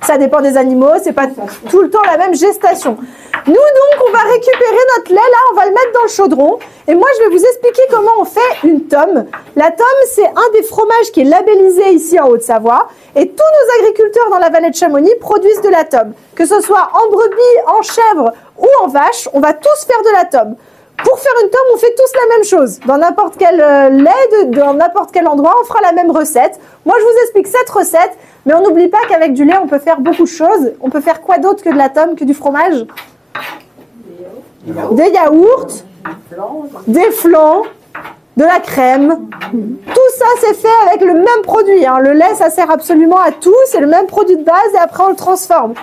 Ça dépend des animaux, c'est pas tout le temps la même gestation. Nous donc, on va récupérer notre lait, là, on va le mettre dans le chaudron. Et moi, je vais vous expliquer comment on fait une tome. La tome, c'est un des fromages qui est labellisé ici en Haute-Savoie. Et tous nos agriculteurs dans la vallée de Chamonix produisent de la tome. Que ce soit en brebis, en chèvre ou en vache, on va tous faire de la tome. Pour faire une tome, on fait tous la même chose. Dans n'importe quel lait, dans n'importe quel endroit, on fera la même recette. Moi, je vous explique cette recette, mais on n'oublie pas qu'avec du lait, on peut faire beaucoup de choses. On peut faire quoi d'autre que de la tome, que du fromage? Des yaourts, des flancs, de la crème. Tout ça, c'est fait avec le même produit. Hein. Le lait, ça sert absolument à tout. C'est le même produit de base et après, on le transforme.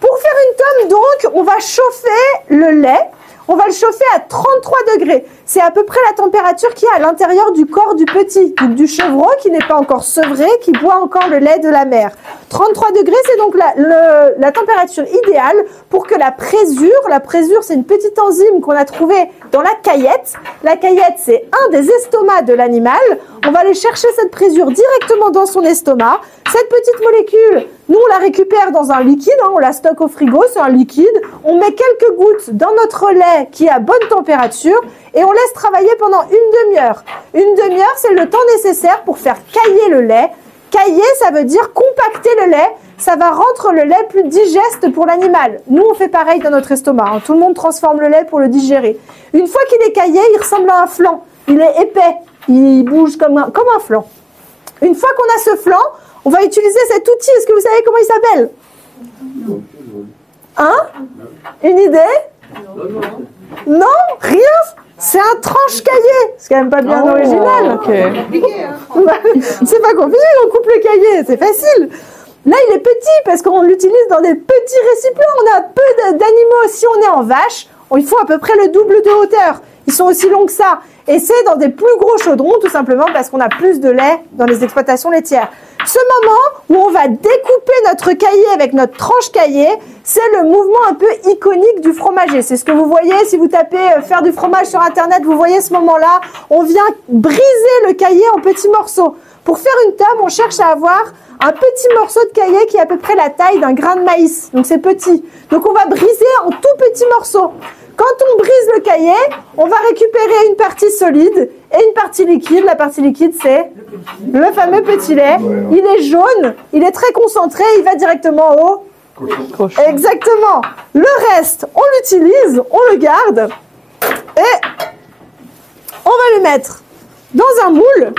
Pour faire une tome, donc, on va chauffer le lait. On va le chauffer à 33 degrés. C'est à peu près la température qu'il y a à l'intérieur du corps du petit, du chevreau qui n'est pas encore sevré, qui boit encore le lait de la mère. 33 degrés, c'est donc la température idéale pour que la présure, c'est une petite enzyme qu'on a trouvée dans la caillette. La caillette, c'est un des estomacs de l'animal. On va aller chercher cette présure directement dans son estomac. Cette petite molécule, nous, on la récupère dans un liquide, hein, on la stocke au frigo, c'est un liquide. On met quelques gouttes dans notre lait qui est à bonne température et on laisse travailler pendant une demi-heure. Une demi-heure, c'est le temps nécessaire pour faire cailler le lait. Cailler, ça veut dire compacter le lait. Ça va rendre le lait plus digeste pour l'animal. Nous, on fait pareil dans notre estomac. Hein. Tout le monde transforme le lait pour le digérer. Une fois qu'il est caillé, il ressemble à un flan. Il est épais. Il bouge comme un flan. Une fois qu'on a ce flan, On va utiliser cet outil. Est-ce que vous savez comment il s'appelle? Hein? Une idée? Non? Rien? C'est un tranche-cahier. C'est quand même pas bien original. Okay. C'est pas compliqué, on coupe le cahier, c'est facile. Là, il est petit parce qu'on l'utilise dans des petits récipients. On a peu d'animaux. Si on est en vache, il faut à peu près le double de hauteur. Ils sont aussi longs que ça. Et c'est dans des plus gros chaudrons, tout simplement parce qu'on a plus de lait dans les exploitations laitières. Ce moment où on va découper notre cahier avec notre tranche cahier, c'est le mouvement un peu iconique du fromager. C'est ce que vous voyez, si vous tapez faire du fromage sur Internet, vous voyez ce moment-là. On vient briser le cahier en petits morceaux. Pour faire une tome, on cherche à avoir un petit morceau de cahier qui est à peu près la taille d'un grain de maïs. Donc c'est petit. Donc on va briser en tout petits morceaux. Quand on brise le cahier, on va récupérer une partie solide et une partie liquide. La partie liquide, c'est le fameux petit lait. Il est jaune, il est très concentré, il va directement au cochon. Exactement. Le reste, on l'utilise, on le garde et on va le mettre dans un moule.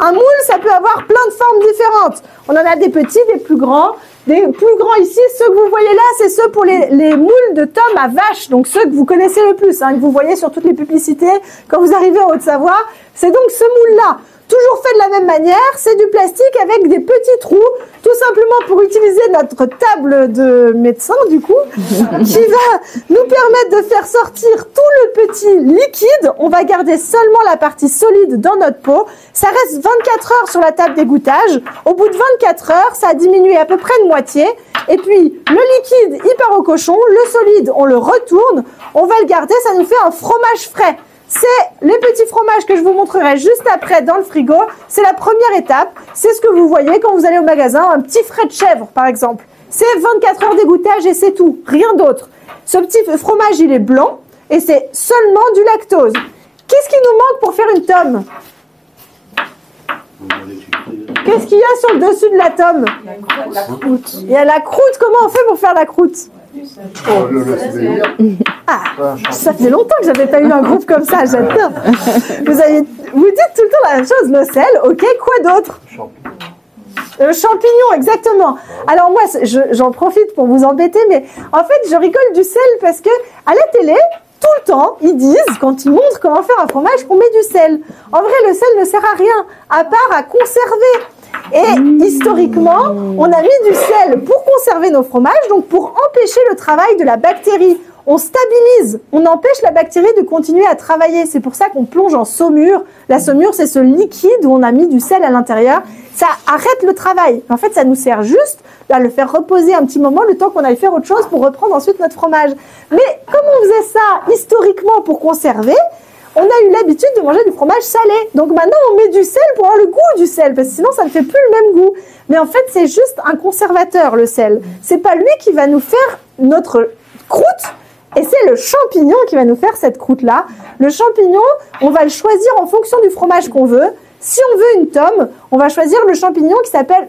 Un moule, ça peut avoir plein de formes différentes. On en a des petits, des plus grands. Des plus grands ici, ceux que vous voyez là, c'est ceux pour les moules de tomes à vache. Donc ceux que vous connaissez le plus, que vous voyez sur toutes les publicités quand vous arrivez en Haute-Savoie. C'est donc ce moule-là. Toujours fait de la même manière, c'est du plastique avec des petits trous, tout simplement pour utiliser notre table de médecin, du coup, qui va nous permettre de faire sortir tout le petit liquide. On va garder seulement la partie solide dans notre pot. Ça reste 24 heures sur la table d'égouttage. Au bout de 24 heures, ça a diminué à peu près de moitié. Et puis, le liquide, il part au cochon. Le solide, on le retourne. On va le garder, ça nous fait un fromage frais. C'est les petits fromages que je vous montrerai juste après dans le frigo. C'est la première étape. C'est ce que vous voyez quand vous allez au magasin, un petit frais de chèvre par exemple. C'est 24 heures d'égouttage et c'est tout, rien d'autre. Ce petit fromage, il est blanc et c'est seulement du lactose. Qu'est-ce qui nous manque pour faire une tome? Qu'est-ce qu'il y a sur le dessus de la tome? La croûte. Il y a la croûte. Comment on fait pour faire la croûte? Ah, ça fait longtemps que j'avais pas eu un groupe comme ça, j'adore. Vous dites tout le temps la même chose, le sel, ok, quoi d'autre? Le champignon, exactement. Alors moi, j'en profite pour vous embêter, mais en fait, je rigole du sel parce que à la télé, tout le temps, ils disent, quand ils montrent comment faire un fromage, qu'on met du sel. En vrai, le sel ne sert à rien, à part à conserver. Et historiquement, on a mis du sel pour conserver nos fromages, donc pour empêcher le travail de la bactérie. On stabilise, on empêche la bactérie de continuer à travailler. C'est pour ça qu'on plonge en saumure. La saumure, c'est ce liquide où on a mis du sel à l'intérieur. Ça arrête le travail. En fait, ça nous sert juste à le faire reposer un petit moment, le temps qu'on aille faire autre chose pour reprendre ensuite notre fromage. Mais comme on faisait ça historiquement pour conserver, on a eu l'habitude de manger du fromage salé. Donc maintenant, on met du sel pour avoir le goût du sel, parce que sinon, ça ne fait plus le même goût. Mais en fait, c'est juste un conservateur, le sel. C'est pas lui qui va nous faire notre croûte, et c'est le champignon qui va nous faire cette croûte-là. Le champignon, on va le choisir en fonction du fromage qu'on veut. Si on veut une tome, on va choisir le champignon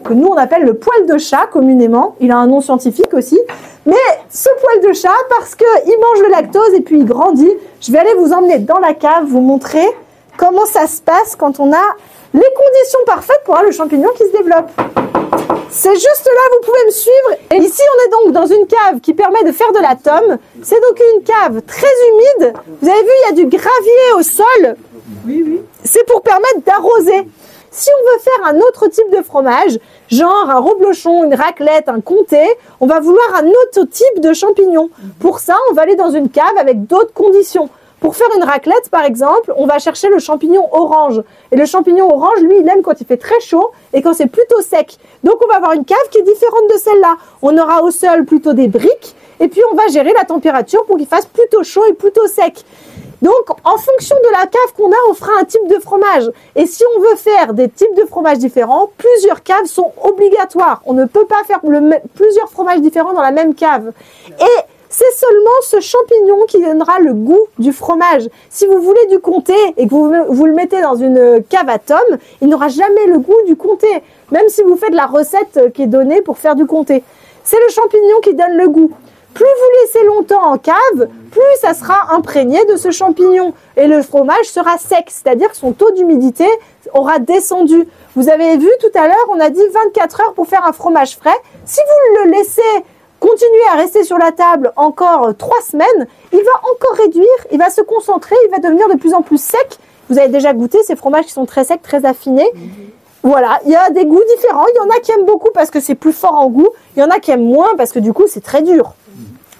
que nous on appelle le poil de chat communément. Il a un nom scientifique aussi. Mais ce poil de chat, parce qu'il mange le lactose et puis il grandit, je vais aller vous emmener dans la cave, vous montrer comment ça se passe quand on a les conditions parfaites pour avoir le champignon qui se développe. C'est juste là, vous pouvez me suivre. Et ici, on est donc dans une cave qui permet de faire de la tome. C'est donc une cave très humide. Vous avez vu, il y a du gravier au sol. Oui. C'est pour permettre d'arroser. Si on veut faire un autre type de fromage, genre un reblochon, une raclette, un comté, on va vouloir un autre type de champignon. Pour ça, on va aller dans une cave avec d'autres conditions. Pour faire une raclette, par exemple, on va chercher le champignon orange. Et le champignon orange, lui, il aime quand il fait très chaud et quand c'est plutôt sec. Donc, on va avoir une cave qui est différente de celle-là. On aura au sol plutôt des briques et puis on va gérer la température pour qu'il fasse plutôt chaud et plutôt sec. Donc, en fonction de la cave qu'on a, on fera un type de fromage. Et si on veut faire des types de fromages différents, plusieurs caves sont obligatoires. On ne peut pas faire plusieurs fromages différents dans la même cave. Et c'est seulement ce champignon qui donnera le goût du fromage. Si vous voulez du comté et que vous le mettez dans une cave à tomes, il n'aura jamais le goût du comté, même si vous faites la recette qui est donnée pour faire du comté. C'est le champignon qui donne le goût. Plus vous laissez longtemps en cave, plus ça sera imprégné de ce champignon. Et le fromage sera sec, c'est-à-dire que son taux d'humidité aura descendu. Vous avez vu tout à l'heure, on a dit 24 heures pour faire un fromage frais. Si vous le laissez continuer à rester sur la table encore 3 semaines, il va encore réduire, il va se concentrer, il va devenir de plus en plus sec. Vous avez déjà goûté ces fromages qui sont très secs, très affinés. Voilà, il y a des goûts différents. Il y en a qui aiment beaucoup parce que c'est plus fort en goût. Il y en a qui aiment moins parce que du coup, c'est très dur,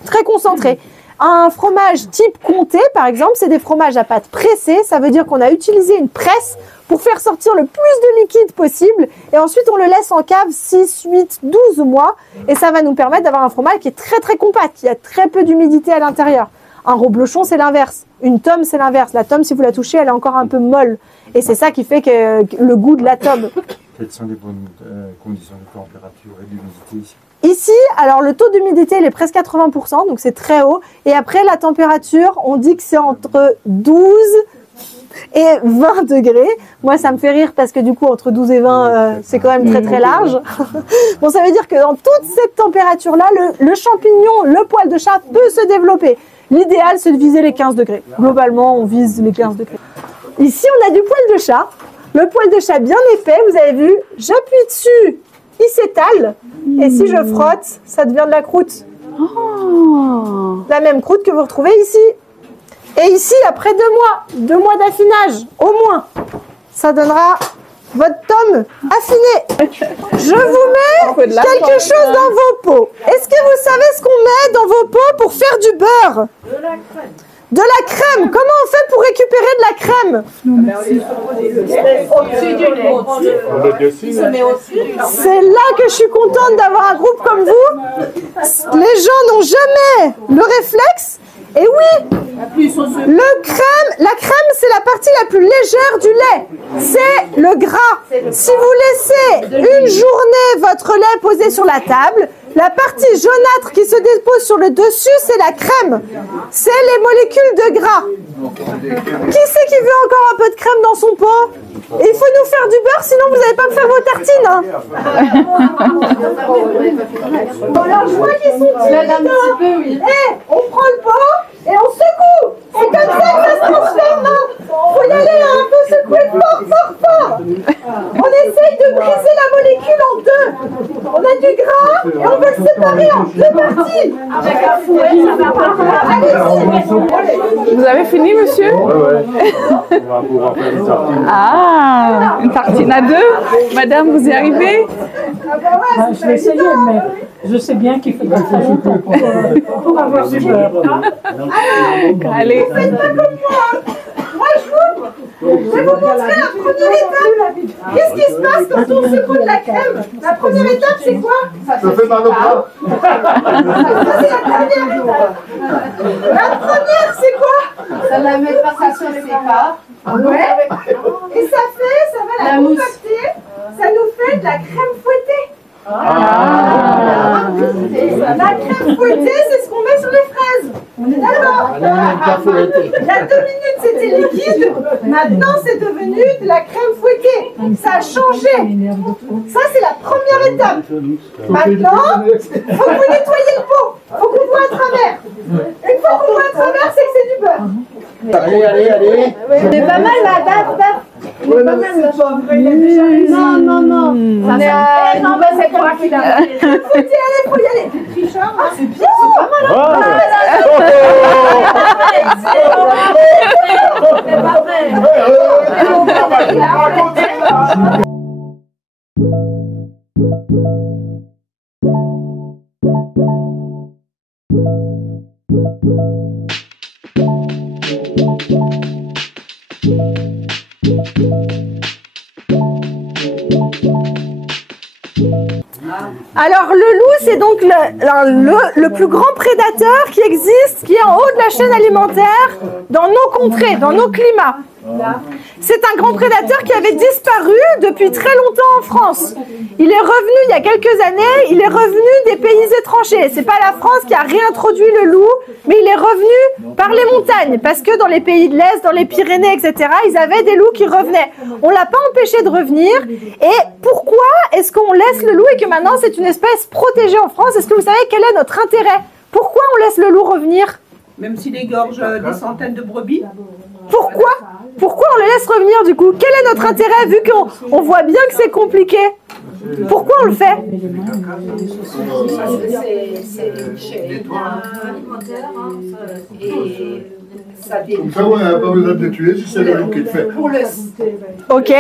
très concentré. Un fromage type comté, par exemple, c'est des fromages à pâte pressée. Ça veut dire qu'on a utilisé une presse pour faire sortir le plus de liquide possible. Et ensuite, on le laisse en cave 6, 8, 12 mois. Et ça va nous permettre d'avoir un fromage qui est très, très compact. Il y a très peu d'humidité à l'intérieur. Un reblochon, c'est l'inverse. Une tome, c'est l'inverse. La tome, si vous la touchez, elle est encore un peu molle. Et c'est ça qui fait que le goût de la tome. Quelles sont les bonnes conditions de température et d'humidité ici? Ici, alors le taux d'humidité, il est presque 80%, donc c'est très haut. Et après, la température, on dit que c'est entre 12 et 20 degrés. Moi, ça me fait rire parce que du coup, entre 12 et 20, c'est quand même très très large. Bon, ça veut dire que dans toute cette température-là, le champignon, le poil de chat peut se développer. L'idéal, c'est de viser les 15 degrés. Globalement, on vise les 15 degrés. Ici, on a du poil de chat. Le poil de chat bien épais, vous avez vu, j'appuie dessus, il s'étale. Et si je frotte, ça devient de la croûte. Oh. La même croûte que vous retrouvez ici. Et ici, après 2 mois d'affinage, au moins, ça donnera votre tome affiné. Je vous mets quelque chose dans vos pots. Est-ce que vous savez ce qu'on met dans vos pots pour faire du beurre? De la crème. De la crème. Comment on fait pour récupérer de la crème? Au-dessus du lait. C'est là que je suis contente d'avoir un groupe comme vous. Les gens n'ont jamais le réflexe. Et oui, la crème, c'est la partie la plus légère du lait. C'est le gras. Si vous laissez une journée votre lait posé sur la table, la partie jaunâtre qui se dépose sur le dessus, c'est la crème. C'est les molécules de gras. Qui c'est qui veut encore un peu de crème dans son pot? Il faut nous faire du beurre, sinon vous n'allez pas me faire vos tartines. Hein. Alors, je vois qu'ils sont timides. On prend le pot et on secoue. C'est comme ça que ça se transforme. Faut y aller un peu secouer fort. On essaye de briser la molécule en deux. On a du gras et on veut le séparer en 2 parties. Avec un fouet, ça va pas. Allez-y. Vous avez fini, monsieur? Ouais. On va pouvoir faire une tartine. Ah, une tartine à 2. Madame, vous y arrivez? Je vais essayer, mais je sais bien qu'il faut que ça pour avoir du beurre. Allez. Faites pas comme moi. Moi, je vais vous montrer la première étape. Qu'est-ce qui se passe quand on secoue de la crème? La première étape, c'est quoi? Ça fait mal au bras. Ça, c'est la dernière étape. La première, c'est quoi? Ça la met pas ça se sépare. Ouais. Et ça va la compacter. Ça nous fait de la crème fouettée. La crème fouettée, c'est ce qu'on met sur les fraises. On est d'accord? Il y a 2 minutes, c'était liquide. Maintenant, c'est devenu de la crème fouettée. Ça a changé. Ça, c'est la première étape. Maintenant, il faut que vous nettoyez le pot. Il faut qu'on voit à travers. Une fois qu'on voit à travers, c'est que c'est du beurre. Allez. C'est pas mal, là. C'est pas mal, Non. Non, c'est quoi qu'il a fait? Faut y aller. Ah, c'est bien. C'est pas mal. C'est pas vrai. Alors le loup, c'est donc le plus grand prédateur qui existe, qui est en haut de la chaîne alimentaire dans nos contrées, dans nos climats. C'est un grand prédateur qui avait disparu depuis très longtemps en France. Il est revenu il y a quelques années, il est revenu des pays étrangers. C'est pas la France qui a réintroduit le loup, mais il est revenu par les montagnes, parce que dans les pays de l'Est, dans les Pyrénées, etc., ils avaient des loups qui revenaient. On l'a pas empêché de revenir. Et pourquoi est-ce qu'on laisse le loup et que maintenant c'est une espèce protégée en France? Est-ce que vous savez quel est notre intérêt? Pourquoi on laisse le loup revenir? Même s'il égorge des centaines de brebis. Pourquoi? Pourquoi on les laisse revenir du coup? Quel est notre intérêt vu qu'on voit bien que c'est compliqué? Pourquoi on le fait? Comme ça, on n'a pas besoin de les tuer si c'est le loup qui le fait. Ok.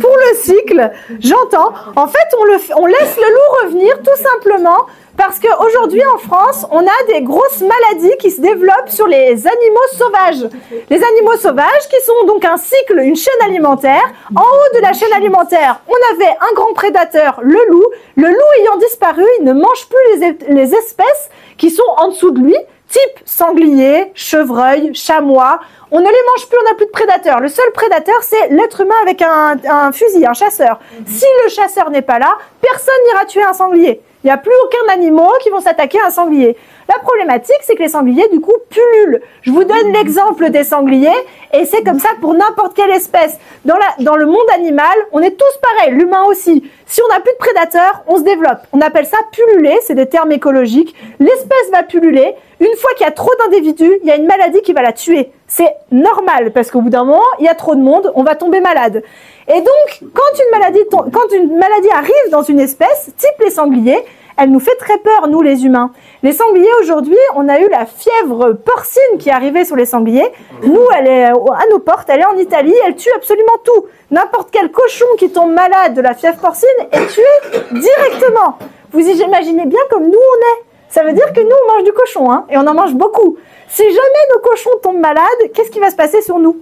Pour le cycle, j'entends. En fait, on laisse le loup revenir tout simplement parce qu'aujourd'hui en France, on a des grosses maladies qui se développent sur les animaux sauvages. Les animaux sauvages qui sont donc un cycle, une chaîne alimentaire. En haut de la chaîne alimentaire, on avait un grand prédateur, le loup. Le loup ayant disparu, il ne mange plus les espèces qui sont en dessous de lui, type sanglier, chevreuil, chamois. On ne les mange plus, on n'a plus de prédateurs. Le seul prédateur, c'est l'être humain avec un fusil, un chasseur. Si le chasseur n'est pas là, personne n'ira tuer un sanglier. Il n'y a plus aucun animal qui vont s'attaquer à un sanglier. La problématique, c'est que les sangliers, du coup, pullulent. Je vous donne l'exemple des sangliers, et c'est comme ça pour n'importe quelle espèce. Dans le monde animal, on est tous pareils, l'humain aussi. Si on n'a plus de prédateurs, on se développe. On appelle ça pulluler, c'est des termes écologiques. L'espèce va pulluler. Une fois qu'il y a trop d'individus, il y a une maladie qui va la tuer. C'est normal, parce qu'au bout d'un moment, il y a trop de monde, on va tomber malade. Et donc, quand une maladie arrive dans une espèce, type les sangliers, elle nous fait très peur, nous les humains. Les sangliers, aujourd'hui, on a eu la fièvre porcine qui est arrivée sur les sangliers. Nous, elle est à nos portes, elle est en Italie, elle tue absolument tout. N'importe quel cochon qui tombe malade de la fièvre porcine est tué directement. Vous imaginez bien comme nous on est. Ça veut dire que nous, on mange du cochon, hein, et on en mange beaucoup. Si jamais nos cochons tombent malades, qu'est-ce qui va se passer sur nous?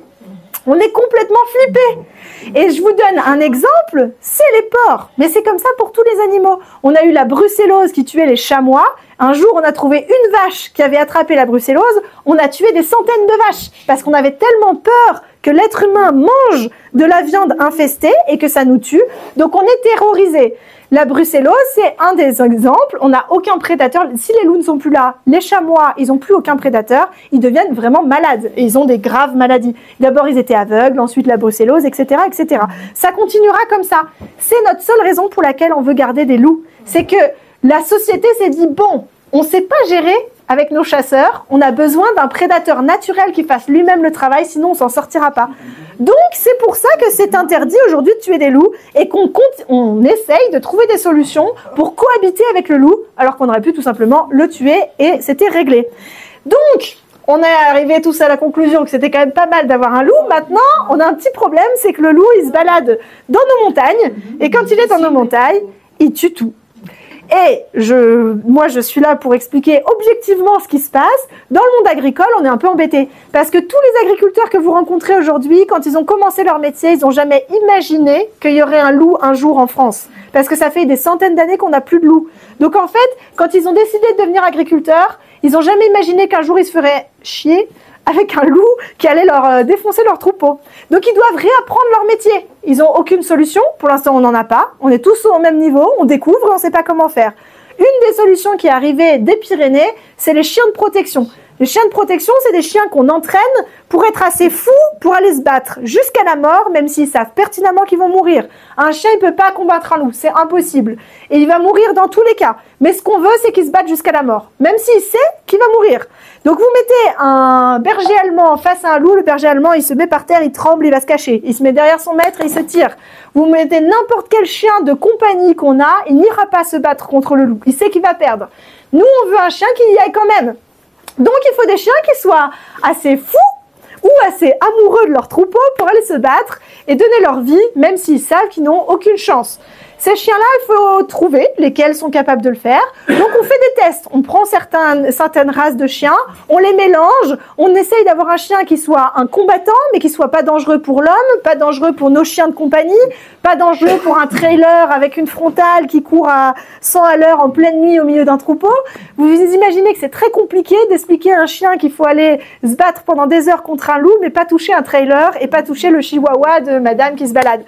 On est complètement flippés. Et je vous donne un exemple, c'est les porcs. Mais c'est comme ça pour tous les animaux. On a eu la brucellose qui tuait les chamois. Un jour, on a trouvé une vache qui avait attrapé la brucellose. On a tué des centaines de vaches parce qu'on avait tellement peur que l'être humain mange de la viande infestée et que ça nous tue. Donc, on est terrorisés. La brucellose, c'est un des exemples. On n'a aucun prédateur. Si les loups ne sont plus là, les chamois, ils n'ont plus aucun prédateur. Ils deviennent vraiment malades. Et ils ont des graves maladies. D'abord, ils étaient aveugles, ensuite la brucellose, etc., etc. Ça continuera comme ça. C'est notre seule raison pour laquelle on veut garder des loups. C'est que la société s'est dit, bon, on ne sait pas gérer avec nos chasseurs. On a besoin d'un prédateur naturel qui fasse lui-même le travail, sinon on s'en sortira pas. Donc, c'est pour ça que c'est interdit aujourd'hui de tuer des loups et qu'on essaye de trouver des solutions pour cohabiter avec le loup, alors qu'on aurait pu tout simplement le tuer et c'était réglé. Donc, on est arrivé tous à la conclusion que c'était quand même pas mal d'avoir un loup. Maintenant, on a un petit problème, c'est que le loup, il se balade dans nos montagnes et quand il est dans nos montagnes, il tue tout. Et moi, je suis là pour expliquer objectivement ce qui se passe. Dans le monde agricole, on est un peu embêtés. Parce que tous les agriculteurs que vous rencontrez aujourd'hui, quand ils ont commencé leur métier, ils n'ont jamais imaginé qu'il y aurait un loup un jour en France. Parce que ça fait des centaines d'années qu'on n'a plus de loups. Donc en fait, quand ils ont décidé de devenir agriculteurs, ils n'ont jamais imaginé qu'un jour ils se feraient chier avec un loup qui allait leur défoncer leur troupeau. Donc ils doivent réapprendre leur métier. Ils n'ont aucune solution. Pour l'instant, on n'en a pas. On est tous au même niveau. On découvre et on ne sait pas comment faire. Une des solutions qui est arrivée des Pyrénées, c'est les chiens de protection. Les chiens de protection, c'est des chiens qu'on entraîne pour être assez fous pour aller se battre jusqu'à la mort, même s'ils savent pertinemment qu'ils vont mourir. Un chien, il ne peut pas combattre un loup, c'est impossible. Et il va mourir dans tous les cas. Mais ce qu'on veut, c'est qu'il se batte jusqu'à la mort, même s'il sait qu'il va mourir. Donc vous mettez un berger allemand face à un loup, le berger allemand, il se met par terre, il tremble, il va se cacher. Il se met derrière son maître et il se tire. Vous mettez n'importe quel chien de compagnie qu'on a, il n'ira pas se battre contre le loup. Il sait qu'il va perdre. Nous, on veut un chien qui y aille quand même. Donc, il faut des chiens qui soient assez fous ou assez amoureux de leur troupeau pour aller se battre et donner leur vie, même s'ils savent qu'ils n'ont aucune chance. Ces chiens-là, il faut trouver lesquels sont capables de le faire. Donc, on fait des tests. On prend certaines races de chiens, on les mélange, on essaye d'avoir un chien qui soit un combattant, mais qui soit pas dangereux pour l'homme, pas dangereux pour nos chiens de compagnie, pas dangereux pour un trailer avec une frontale qui court à 100 à l'heure en pleine nuit au milieu d'un troupeau. Vous imaginez que c'est très compliqué d'expliquer à un chien qu'il faut aller se battre pendant des heures contre un loup, mais pas toucher un trailer et pas toucher le chihuahua de madame qui se balade.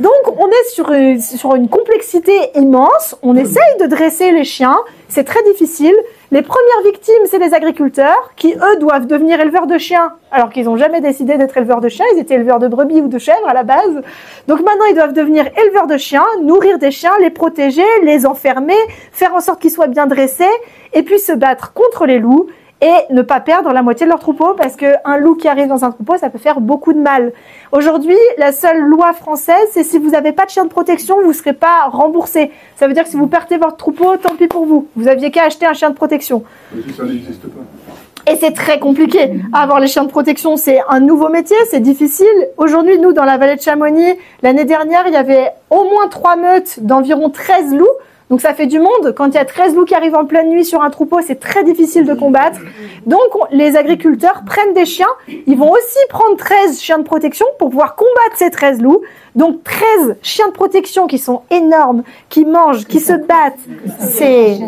Donc, on est sur une complexité immense. On essaye de dresser les chiens. C'est très difficile. Les premières victimes, c'est les agriculteurs qui, eux, doivent devenir éleveurs de chiens, alors qu'ils n'ont jamais décidé d'être éleveurs de chiens. Ils étaient éleveurs de brebis ou de chèvres à la base. Donc maintenant, ils doivent devenir éleveurs de chiens, nourrir des chiens, les protéger, les enfermer, faire en sorte qu'ils soient bien dressés, et puis se battre contre les loups et ne pas perdre la moitié de leur troupeau parce qu'un loup qui arrive dans un troupeau, ça peut faire beaucoup de mal. Aujourd'hui, la seule loi française, c'est si vous n'avez pas de chien de protection, vous ne serez pas remboursé. Ça veut dire que si vous perdez votre troupeau, tant pis pour vous. Vous aviez qu'à acheter un chien de protection. Mais ça n'existe pas. Et c'est très compliqué. Avoir les chiens de protection, c'est un nouveau métier, c'est difficile. Aujourd'hui, nous, dans la vallée de Chamonix, l'année dernière, il y avait au moins 3 meutes d'environ 13 loups. Donc ça fait du monde. Quand il y a 13 loups qui arrivent en pleine nuit sur un troupeau, c'est très difficile de combattre. Donc les agriculteurs prennent des chiens. Ils vont aussi prendre 13 chiens de protection pour pouvoir combattre ces 13 loups. Donc 13 chiens de protection qui sont énormes, qui mangent, qui se battent. C'est...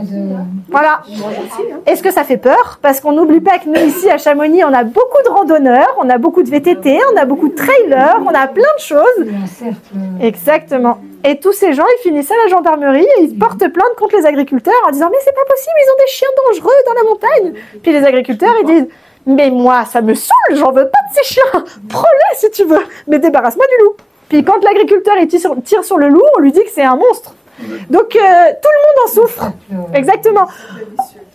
Voilà. Est-ce que ça fait peur? Parce qu'on n'oublie pas que nous, ici à Chamonix, on a beaucoup de randonneurs, on a beaucoup de VTT, on a beaucoup de trailers, on a plein de choses. Exactement. Et tous ces gens, ils finissent à la gendarmerie et ils portent plainte contre les agriculteurs en disant « Mais c'est pas possible, ils ont des chiens dangereux dans la montagne !» Puis les agriculteurs, ils disent « Mais moi, ça me saoule, j'en veux pas de ces chiens. Prends-les si tu veux, mais débarrasse-moi du loup. » Puis quand l'agriculteur tire sur le loup, on lui dit que c'est un monstre. Donc tout le monde en souffre. Exactement.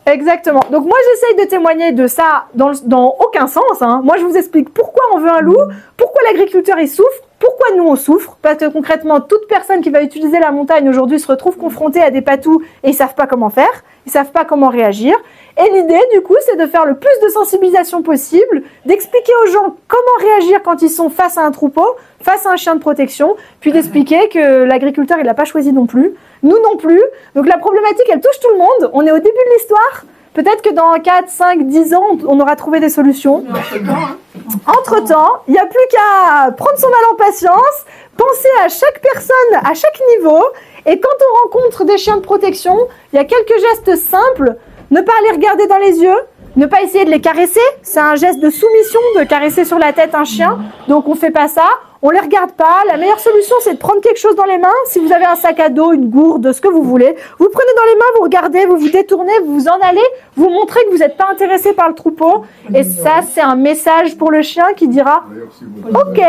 Exactement. Donc moi, j'essaye de témoigner de ça dans aucun sens. Hein. Moi, je vous explique pourquoi on veut un loup, pourquoi l'agriculteur il souffre, pourquoi nous on souffre. Parce que concrètement, toute personne qui va utiliser la montagne aujourd'hui se retrouve confrontée à des patous et ils savent pas comment faire, ils savent pas comment réagir. Et l'idée, du coup, c'est de faire le plus de sensibilisation possible, d'expliquer aux gens comment réagir quand ils sont face à un troupeau, face à un chien de protection, puis d'expliquer que l'agriculteur, il l'a pas choisi non plus, nous non plus. Donc la problématique, elle touche tout le monde. On est au début de l'histoire. Peut-être que dans 4, 5, 10 ans, on aura trouvé des solutions. Entre-temps, il n'y a plus qu'à prendre son mal en patience, penser à chaque personne, à chaque niveau. Et quand on rencontre des chiens de protection, il y a quelques gestes simples. Ne pas les regarder dans les yeux, ne pas essayer de les caresser. C'est un geste de soumission de caresser sur la tête un chien. Donc on fait pas ça. On les regarde pas. La meilleure solution, c'est de prendre quelque chose dans les mains. Si vous avez un sac à dos, une gourde, ce que vous voulez, vous prenez dans les mains, vous regardez, vous vous détournez, vous vous en allez, vous montrez que vous n'êtes pas intéressé par le troupeau. Et ça, c'est un message pour le chien qui dira « Ok,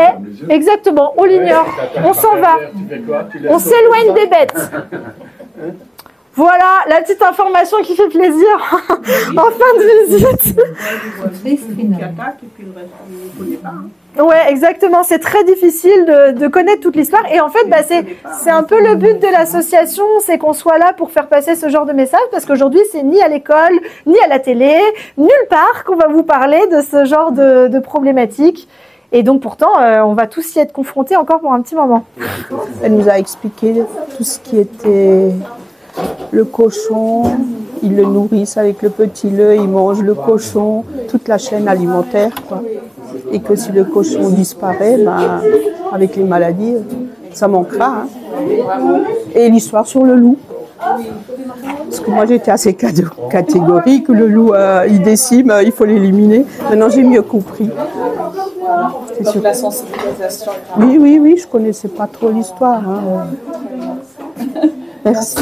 exactement, on l'ignore, on s'en va, on s'éloigne des bêtes. » Voilà, la petite information qui fait plaisir en fin de visite. Ouais, exactement. C'est très difficile de connaître toute l'histoire. Et en fait, bah, c'est un peu le but de l'association, c'est qu'on soit là pour faire passer ce genre de message, parce qu'aujourd'hui, c'est ni à l'école, ni à la télé, nulle part qu'on va vous parler de ce genre de problématiques. Et donc pourtant, on va tous y être confrontés encore pour un petit moment. Elle nous a expliqué tout ce qui était le cochon, ils le nourrissent avec le petit lait, ils mangent le cochon, toute la chaîne alimentaire, quoi. Et que si le cochon disparaît, ben, avec les maladies, ça manquera. Hein. Et l'histoire sur le loup. Parce que moi j'étais assez catégorique, le loup il décime, il faut l'éliminer. Maintenant j'ai mieux compris. Donc la sensibilisation. Oui, je connaissais pas trop l'histoire. Hein. Merci.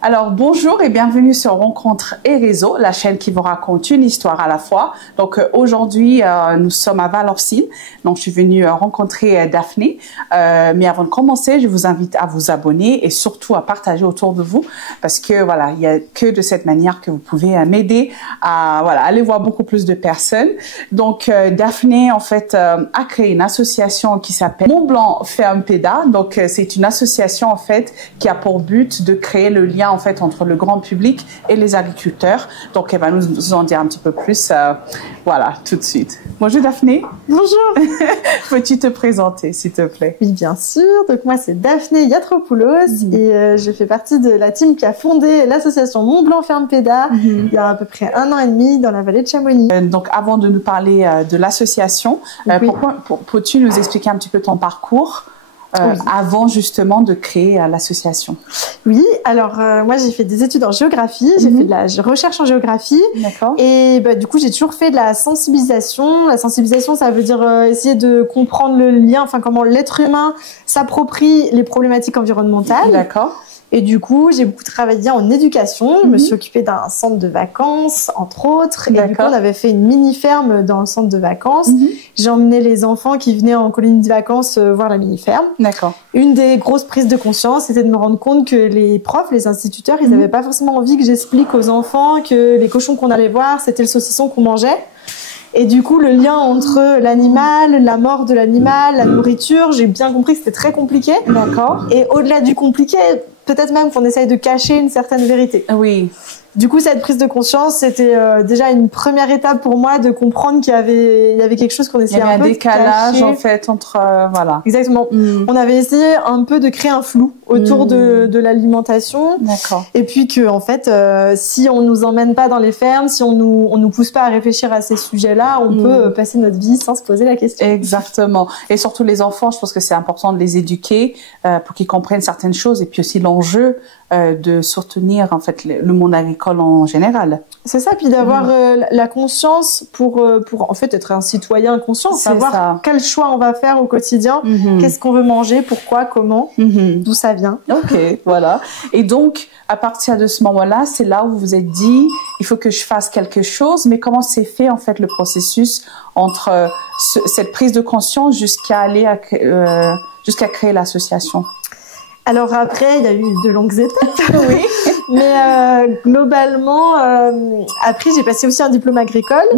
Alors bonjour et bienvenue sur Rencontres et Réseaux, la chaîne qui vous raconte une histoire à la fois. Donc aujourd'hui nous sommes à Valorcine, donc je suis venue rencontrer Daphné. Mais avant de commencer, je vous invite à vous abonner et surtout à partager autour de vous, parce que voilà, il y a que de cette manière que vous pouvez m'aider à aller voir beaucoup plus de personnes. Donc Daphné en fait a créé une association qui s'appelle Mont Blanc Ferme Péda. Donc c'est une association en fait qui a pour but de créer le lien en fait entre le grand public et les agriculteurs. Donc elle va nous en dire un petit peu plus tout de suite. Bonjour Daphné. Bonjour. Peux-tu te présenter s'il te plaît? Oui, bien sûr. Donc moi c'est Daphné Yatropoulos et je fais partie de la team qui a fondé l'association Mont Blanc Ferme Péda il y a à peu près 1 an et demi dans la vallée de Chamonix. Donc avant de nous parler de l'association, peux-tu nous expliquer un petit peu ton parcours avant justement de créer l'association? Oui, alors moi j'ai fait des études en géographie, j'ai fait de la recherche en géographie. D'accord. Et du coup j'ai toujours fait de la sensibilisation. La sensibilisation, ça veut dire essayer de comprendre le lien, enfin comment l'être humain s'approprie les problématiques environnementales. D'accord. Et du coup, j'ai beaucoup travaillé en éducation. Je me suis occupée d'un centre de vacances, entre autres. Et du coup, on avait fait une mini-ferme dans le centre de vacances. J'ai emmené les enfants qui venaient en colonie de vacances voir la mini-ferme. D'accord. Une des grosses prises de conscience, c'était de me rendre compte que les profs, les instituteurs, ils n'avaient pas forcément envie que j'explique aux enfants que les cochons qu'on allait voir, c'était le saucisson qu'on mangeait. Et du coup, le lien entre l'animal, la mort de l'animal, la nourriture, j'ai bien compris que c'était très compliqué. D'accord. Et au-delà du compliqué, peut-être même qu'on essaye de cacher une certaine vérité. Oui. Du coup, cette prise de conscience, c'était déjà une première étape pour moi de comprendre qu'il y avait quelque chose qu'on essayait un peu de cacher. Il y avait un décalage, en fait, entre... voilà. Exactement. On avait essayé un peu de créer un flou autour de l'alimentation. D'accord. Et puis que, en fait, si on nous emmène pas dans les fermes, si on nous pousse pas à réfléchir à ces sujets-là, on peut passer notre vie sans se poser la question. Exactement. Et surtout les enfants, je pense que c'est important de les éduquer pour qu'ils comprennent certaines choses. Et puis aussi l'enjeu de soutenir en fait le monde agricole en général. C'est ça, puis d'avoir la conscience pour en fait être un citoyen conscient, savoir quel choix on va faire au quotidien, qu'est-ce qu'on veut manger, pourquoi, comment, d'où ça vient. Ok, voilà. Et donc à partir de ce moment-là, c'est là où vous vous êtes dit il faut que je fasse quelque chose. Mais comment s'est fait en fait le processus entre cette prise de conscience jusqu'à aller jusqu'à créer l'association? Alors après, il y a eu de longues étapes. Oui. Mais globalement, après, j'ai passé aussi un diplôme agricole.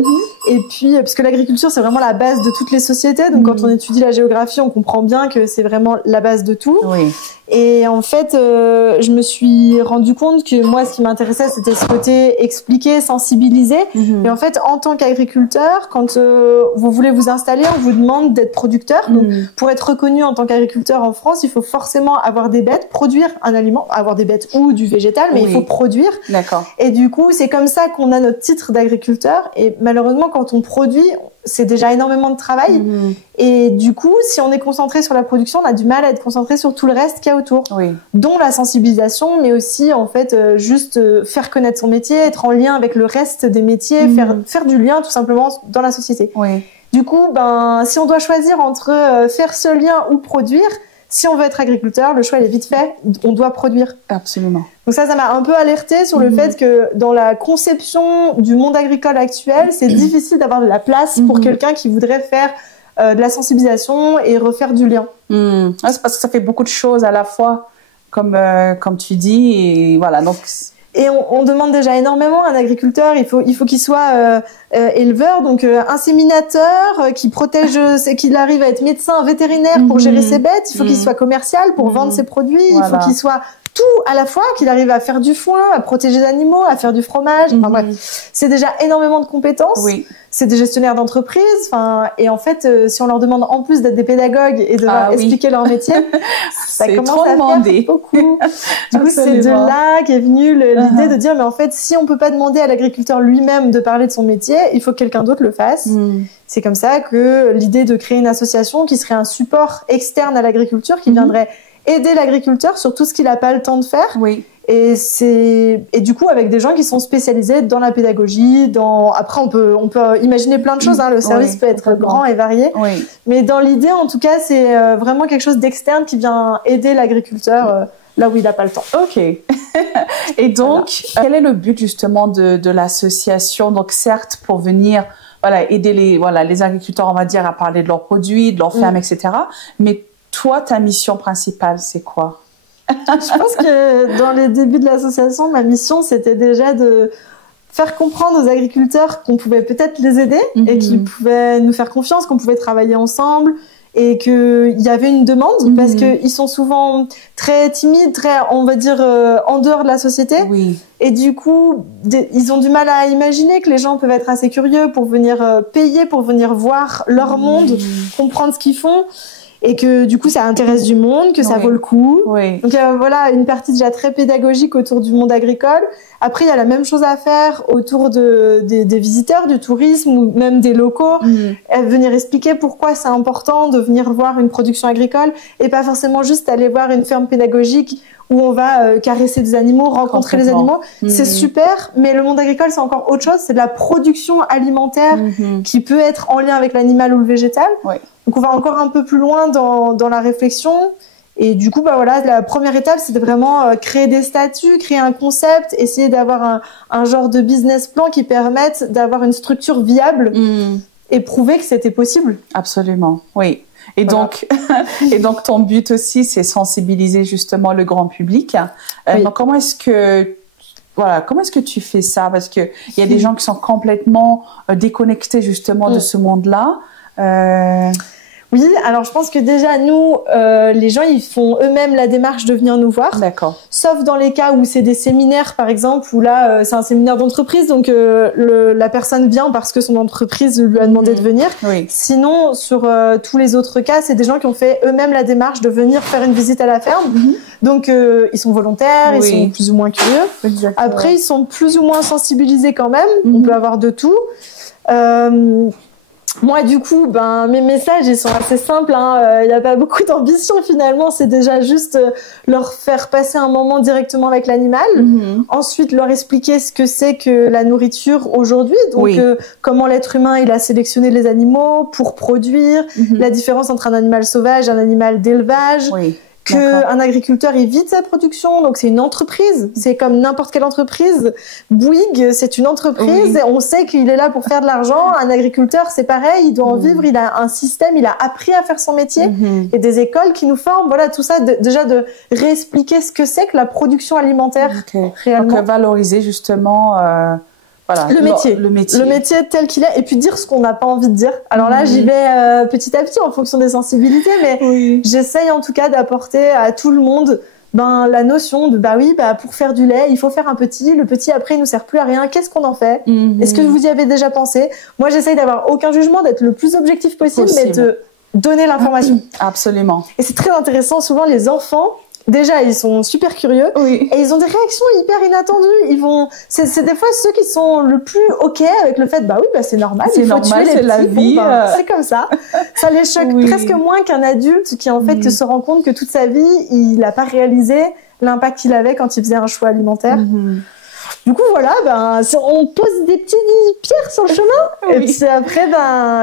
Et puis, parce que l'agriculture, c'est vraiment la base de toutes les sociétés. Donc, quand on étudie la géographie, on comprend bien que c'est vraiment la base de tout. Oui. Et en fait, je me suis rendu compte que moi, ce qui m'intéressait, c'était ce côté expliquer, sensibiliser. Et en fait, en tant qu'agriculteur, quand vous voulez vous installer, on vous demande d'être producteur. Donc, pour être reconnu en tant qu'agriculteur en France, il faut forcément avoir des bêtes, produire un aliment, avoir des bêtes ou du végétal, mais il faut produire. D'accord. Et du coup, c'est comme ça qu'on a notre titre d'agriculteur. Et malheureusement, quand on produit, c'est déjà énormément de travail. Et du coup, si on est concentré sur la production, on a du mal à être concentré sur tout le reste qu'il y a autour. Oui. Dont la sensibilisation, mais aussi, en fait, juste faire connaître son métier, être en lien avec le reste des métiers, faire du lien, tout simplement, dans la société. Oui. Du coup, si on doit choisir entre faire ce lien ou produire, si on veut être agriculteur, le choix il est vite fait, on doit produire. Absolument. Donc ça m'a un peu alertée sur le fait que dans la conception du monde agricole actuel, c'est difficile d'avoir de la place pour quelqu'un qui voudrait faire de la sensibilisation et refaire du lien. C'est parce que ça fait beaucoup de choses à la fois, comme tu dis, et voilà. Donc et on demande déjà énormément à un agriculteur. Il faut qu'il soit éleveur, donc inséminateur, qui protège, qu'il arrive à être médecin vétérinaire pour gérer ses bêtes. Il faut qu'il soit commercial pour vendre ses produits. Voilà. Il faut qu'il soit tout à la fois, qu'il arrive à faire du foin, à protéger les animaux, à faire du fromage. Enfin bref, c'est déjà énormément de compétences. Oui. C'est des gestionnaires d'entreprise. Et en fait, si on leur demande en plus d'être des pédagogues et de leur expliquer leur métier, ça commence à faire beaucoup. Du coup, c'est de là qu'est venue l'idée de dire, mais en fait, si on peut pas demander à l'agriculteur lui-même de parler de son métier, il faut que quelqu'un d'autre le fasse. C'est comme ça que l'idée de créer une association qui serait un support externe à l'agriculture, qui viendrait aider l'agriculteur sur tout ce qu'il n'a pas le temps de faire. Oui. Et du coup avec des gens qui sont spécialisés dans la pédagogie, après on peut imaginer plein de choses, le service peut être grand et varié. Oui. Mais dans l'idée en tout cas, c'est vraiment quelque chose d'externe qui vient aider l'agriculteur là où il n'a pas le temps. Ok. Et donc, quel est le but justement de l'association? Donc certes pour venir aider les agriculteurs, on va dire, à parler de leurs produits, de leurs fermes, etc. Mais toi, ta mission principale, c'est quoi? Je pense que dans les débuts de l'association, ma mission, c'était déjà de faire comprendre aux agriculteurs qu'on pouvait peut-être les aider et qu'ils pouvaient nous faire confiance, qu'on pouvait travailler ensemble et qu'il y avait une demande parce qu'ils sont souvent très timides, très, on va dire, en dehors de la société. Oui. Et du coup, ils ont du mal à imaginer que les gens peuvent être assez curieux pour venir payer, pour venir voir leur monde, comprendre ce qu'ils font. Et que du coup ça intéresse du monde, que ça vaut le coup. Oui. Donc voilà, une partie déjà très pédagogique autour du monde agricole. Après il y a la même chose à faire autour des visiteurs, du tourisme ou même des locaux. Venir expliquer pourquoi c'est important de venir voir une production agricole et pas forcément juste aller voir une ferme pédagogique où on va caresser des animaux, rencontrer les animaux. C'est super, mais le monde agricole c'est encore autre chose, c'est de la production alimentaire qui peut être en lien avec l'animal ou le végétal. Oui. Donc on va encore un peu plus loin dans la réflexion Et du coup, bah voilà, la première étape, c'était vraiment créer des statuts, créer un concept, essayer d'avoir un genre de business plan qui permette d'avoir une structure viable et prouver que c'était possible. Absolument, oui. Et Voilà. donc ton but aussi, c'est sensibiliser justement le grand public. Oui. Donc comment est-ce que tu fais ça? Parce que il y a des gens qui sont complètement déconnectés justement de ce monde-là. Oui, alors je pense que déjà nous, les gens, ils font eux-mêmes la démarche de venir nous voir. D'accord. Sauf dans les cas où c'est des séminaires, par exemple, où là, c'est un séminaire d'entreprise, donc la personne vient parce que son entreprise lui a demandé de venir. Oui. Sinon, sur tous les autres cas, c'est des gens qui ont fait eux-mêmes la démarche de venir faire une visite à la ferme. Donc, ils sont volontaires, ils sont plus ou moins curieux. Exactement. Après, ils sont plus ou moins sensibilisés quand même. On peut avoir de tout. Moi, du coup, mes messages, ils sont assez simples. Il n'y a pas beaucoup d'ambition finalement. C'est déjà juste leur faire passer un moment directement avec l'animal. Ensuite, leur expliquer ce que c'est que la nourriture aujourd'hui. Donc, comment l'être humain, il a sélectionné les animaux pour produire. La différence entre un animal sauvage et un animal d'élevage. qu'un agriculteur il vide sa production, donc c'est une entreprise, c'est comme n'importe quelle entreprise. Bouygues, c'est une entreprise, et on sait qu'il est là pour faire de l'argent. Un agriculteur, c'est pareil, il doit en vivre, il a un système, il a appris à faire son métier, et des écoles qui nous forment, voilà, tout ça, déjà de réexpliquer ce que c'est que la production alimentaire réellement. Donc valoriser justement... Voilà, le métier tel qu'il est, et puis dire ce qu'on n'a pas envie de dire. Alors là, j'y vais petit à petit en fonction des sensibilités, mais j'essaye en tout cas d'apporter à tout le monde la notion de pour faire du lait, il faut faire un petit. Le petit après, il nous sert plus à rien. Qu'est-ce qu'on en fait? Est-ce que vous y avez déjà pensé? Moi, j'essaye d'avoir aucun jugement, d'être le plus objectif possible, mais de donner l'information. Absolument. Et c'est très intéressant. Souvent, les enfants, déjà, ils sont super curieux et ils ont des réactions hyper inattendues. C'est des fois ceux qui sont le plus ok avec le fait, c'est normal, c'est normal, c'est la vie. C'est comme ça. Ça les choque presque moins qu'un adulte qui en fait se rend compte que toute sa vie, il n'a pas réalisé l'impact qu'il avait quand il faisait un choix alimentaire. Du coup, voilà, on pose des petites pierres sur le chemin. Et puis après,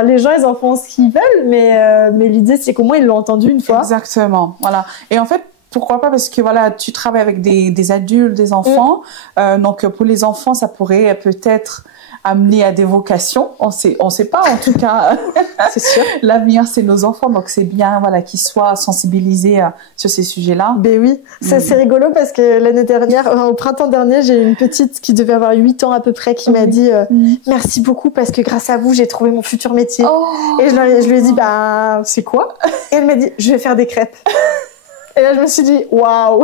les gens, ils en font ce qu'ils veulent, mais l'idée, c'est qu'au moins, ils l'ont entendu une fois. Exactement. Voilà. Et en fait, pourquoi pas? Parce que voilà, tu travailles avec des adultes, des enfants. Donc pour les enfants, ça pourrait peut-être amener à des vocations. On sait pas en tout cas. C'est sûr. L'avenir, c'est nos enfants, donc c'est bien qu'ils soient sensibilisés sur ces sujets-là. Ben oui, c'est rigolo parce que l'année dernière, au printemps dernier, j'ai une petite qui devait avoir 8 ans à peu près qui m'a dit merci beaucoup parce que grâce à vous, j'ai trouvé mon futur métier. Et je lui ai dit c'est quoi? Et elle m'a dit je vais faire des crêpes. Et là, je me suis dit, waouh,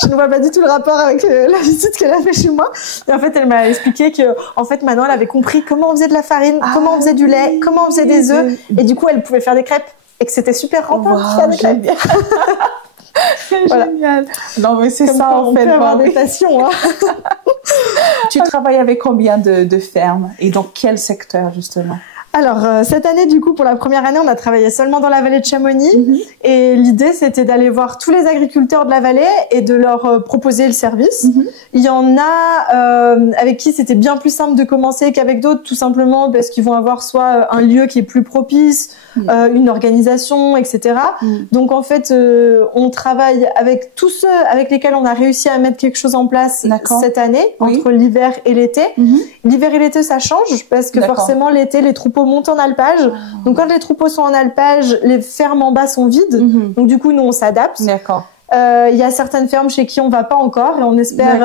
je ne vois pas du tout le rapport avec la visite qu'elle a fait chez moi. Et en fait, elle m'a expliqué que, en fait, maintenant, elle avait compris comment on faisait de la farine, comment on faisait du lait, comment on faisait des œufs. Et du coup, elle pouvait faire des crêpes et que c'était super rentable de faire des crêpes. Voilà. Génial. Non, mais c'est ça, en fait. On peut avoir des passions, Tu travailles avec combien de fermes et dans quel secteur, justement? Alors, cette année, du coup, pour la première année, on a travaillé seulement dans la vallée de Chamonix. Et l'idée, c'était d'aller voir tous les agriculteurs de la vallée et de leur proposer le service. Il y en a avec qui c'était bien plus simple de commencer qu'avec d'autres, tout simplement parce qu'ils vont avoir soit un lieu qui est plus propice, une organisation, etc. Donc, en fait, on travaille avec tous ceux avec lesquels on a réussi à mettre quelque chose en place cette année, entre l'hiver et l'été. L'hiver et l'été, ça change parce que forcément, l'été, les troupeaux montent en alpage. Donc, quand les troupeaux sont en alpage, les fermes en bas sont vides. Donc, du coup, nous, on s'adapte. D'accord. Il y a certaines fermes chez qui on va pas encore et on espère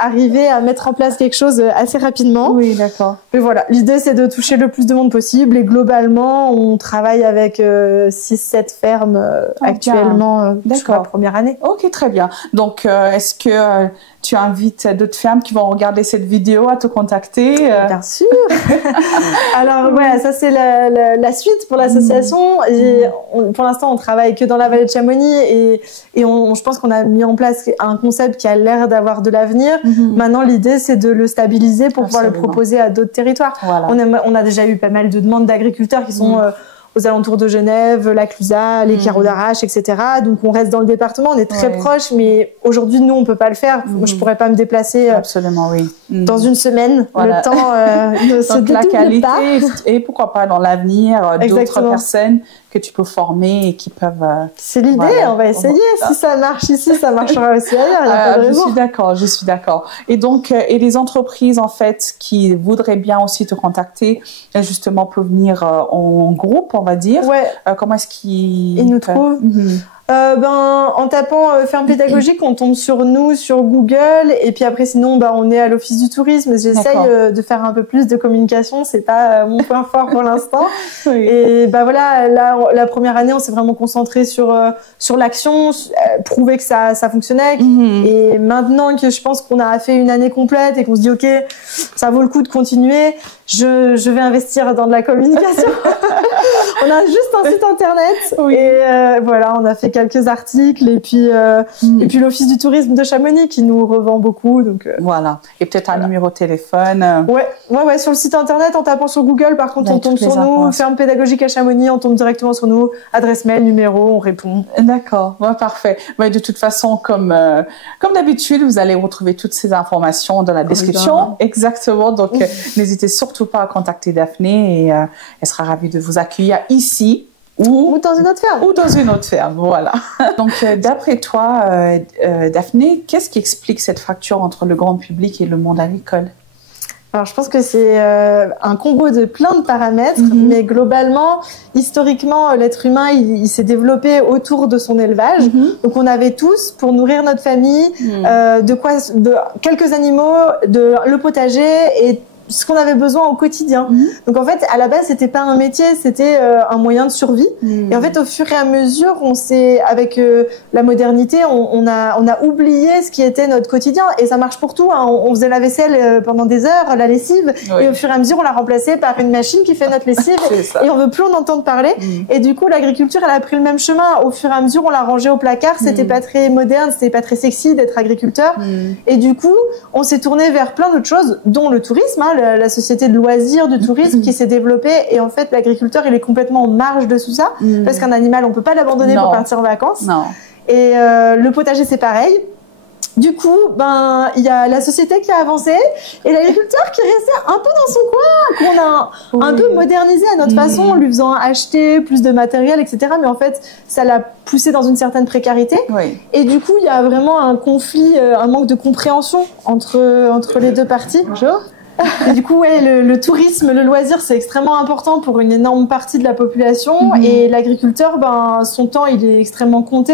arriver à mettre en place quelque chose assez rapidement. Oui, d'accord. Mais voilà, l'idée c'est de toucher le plus de monde possible et globalement on travaille avec 6-7 fermes actuellement sur la première année. Ok, très bien. Donc est-ce que tu invites d'autres fermes qui vont regarder cette vidéo à te contacter? Bien sûr. Alors voilà, ça c'est la suite pour l'association. Pour l'instant on travaille que dans la vallée de Chamonix et je pense qu'on a mis en place un concept qui a l'air d'avoir de l'avenir. Maintenant, l'idée, c'est de le stabiliser pour pouvoir le proposer à d'autres territoires. Voilà. On a déjà eu pas mal de demandes d'agriculteurs qui sont aux alentours de Genève, la Clusaz, les Carreaux d'Arrache, etc. Donc, on reste dans le département, on est très proche, mais aujourd'hui, nous, on peut pas le faire. Je pourrais pas me déplacer dans une semaine. Le temps ne se Donc, la qualité pas. et pourquoi pas dans l'avenir, d'autres personnes que tu peux former et qui peuvent... C'est l'idée, voilà. on va essayer. Si ça marche ici, ça marchera aussi ailleurs. Il y a pas de raison. Je suis d'accord. Et donc, et les entreprises, en fait, qui voudraient bien aussi te contacter, justement, pour venir en groupe, on va dire. Ouais. Comment est-ce qu'ils... Ils nous trouvent en tapant ferme pédagogique, on tombe sur nous sur Google, et puis après sinon on est à l'Office du tourisme. J'essaye de faire un peu plus de communication, c'est pas mon point fort pour l'instant. Oui. Et voilà, là la première année on s'est vraiment concentré sur l'action, prouver que ça fonctionnait. Et maintenant que je pense qu'on a fait une année complète et qu'on se dit ok, ça vaut le coup de continuer, je vais investir dans de la communication. On a juste un site internet et voilà, on a fait quelques articles et puis l'Office du tourisme de Chamonix qui nous revend beaucoup, donc voilà. Et peut-être un numéro de téléphone. Ouais, sur le site internet en tapant sur Google, par contre on tombe sur nous, ferme pédagogique à Chamonix, on tombe directement sur nous, adresse mail, numéro, on répond. D'accord, parfait. De toute façon, comme d'habitude, vous allez retrouver toutes ces informations dans la description. Exactement. Donc n'hésitez surtout pas à contacter Daphné et elle sera ravie de vous accueillir ici ou dans une autre ferme. Ou dans une autre ferme, voilà. Donc, d'après toi, Daphné, qu'est-ce qui explique cette fracture entre le grand public et le monde agricole? Alors, je pense que c'est un combo de plein de paramètres, mais globalement, historiquement, l'être humain, il s'est développé autour de son élevage. Donc, on avait tous, pour nourrir notre famille, de quelques animaux, le potager et ce qu'on avait besoin au quotidien. Donc en fait, à la base, c'était pas un métier, c'était un moyen de survie. Et en fait, au fur et à mesure, avec la modernité, on a oublié ce qui était notre quotidien. Et ça marche pour tout. Hein. On faisait la vaisselle pendant des heures, la lessive, et au fur et à mesure, on l'a remplacée par une machine qui fait notre lessive. Et on veut plus en entendre parler. Et du coup, l'agriculture, elle a pris le même chemin. Au fur et à mesure, on l'a rangée au placard. C'était pas très moderne, c'était pas très sexy d'être agriculteur. Et du coup, on s'est tourné vers plein d'autres choses, dont le tourisme. Hein, la société de loisirs du tourisme qui s'est développée, et en fait l'agriculteur il est complètement en marge de tout ça, parce qu'un animal on peut pas l'abandonner pour partir en vacances. Et le potager c'est pareil. Du coup, il y a la société qui a avancé et l'agriculteur qui est resté un peu dans son coin, qu'on a un peu modernisé à notre façon, en lui faisant acheter plus de matériel, etc. Mais en fait, ça l'a poussé dans une certaine précarité. Et du coup, il y a vraiment un conflit, un manque de compréhension entre les deux parties. Bonjour. Et du coup, le tourisme, le loisir, c'est extrêmement important pour une énorme partie de la population. Et l'agriculteur, son temps, il est extrêmement compté.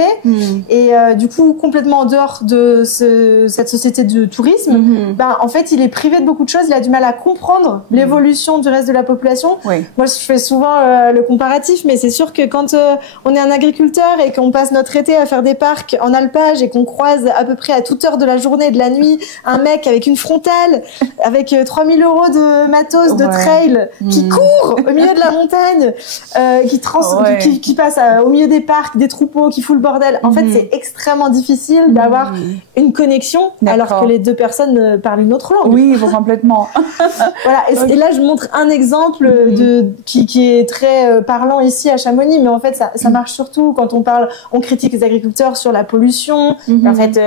Et du coup, complètement en dehors de cette société de tourisme, en fait, il est privé de beaucoup de choses. Il a du mal à comprendre l'évolution du reste de la population. Moi, je fais souvent le comparatif, mais c'est sûr que quand on est un agriculteur et qu'on passe notre été à faire des parcs en alpage et qu'on croise à peu près à toute heure de la journée et de la nuit un mec avec une frontale, avec 3000 € de matos, de trail, qui court au milieu de la montagne, qui passe au milieu des parcs, des troupeaux, qui fout le bordel. En fait, c'est extrêmement difficile d'avoir une connexion alors que les deux personnes parlent une autre langue. Oui, complètement. Voilà. Et là, je montre un exemple qui est très parlant ici à Chamonix, mais en fait, ça marche surtout quand on critique les agriculteurs sur la pollution. En fait,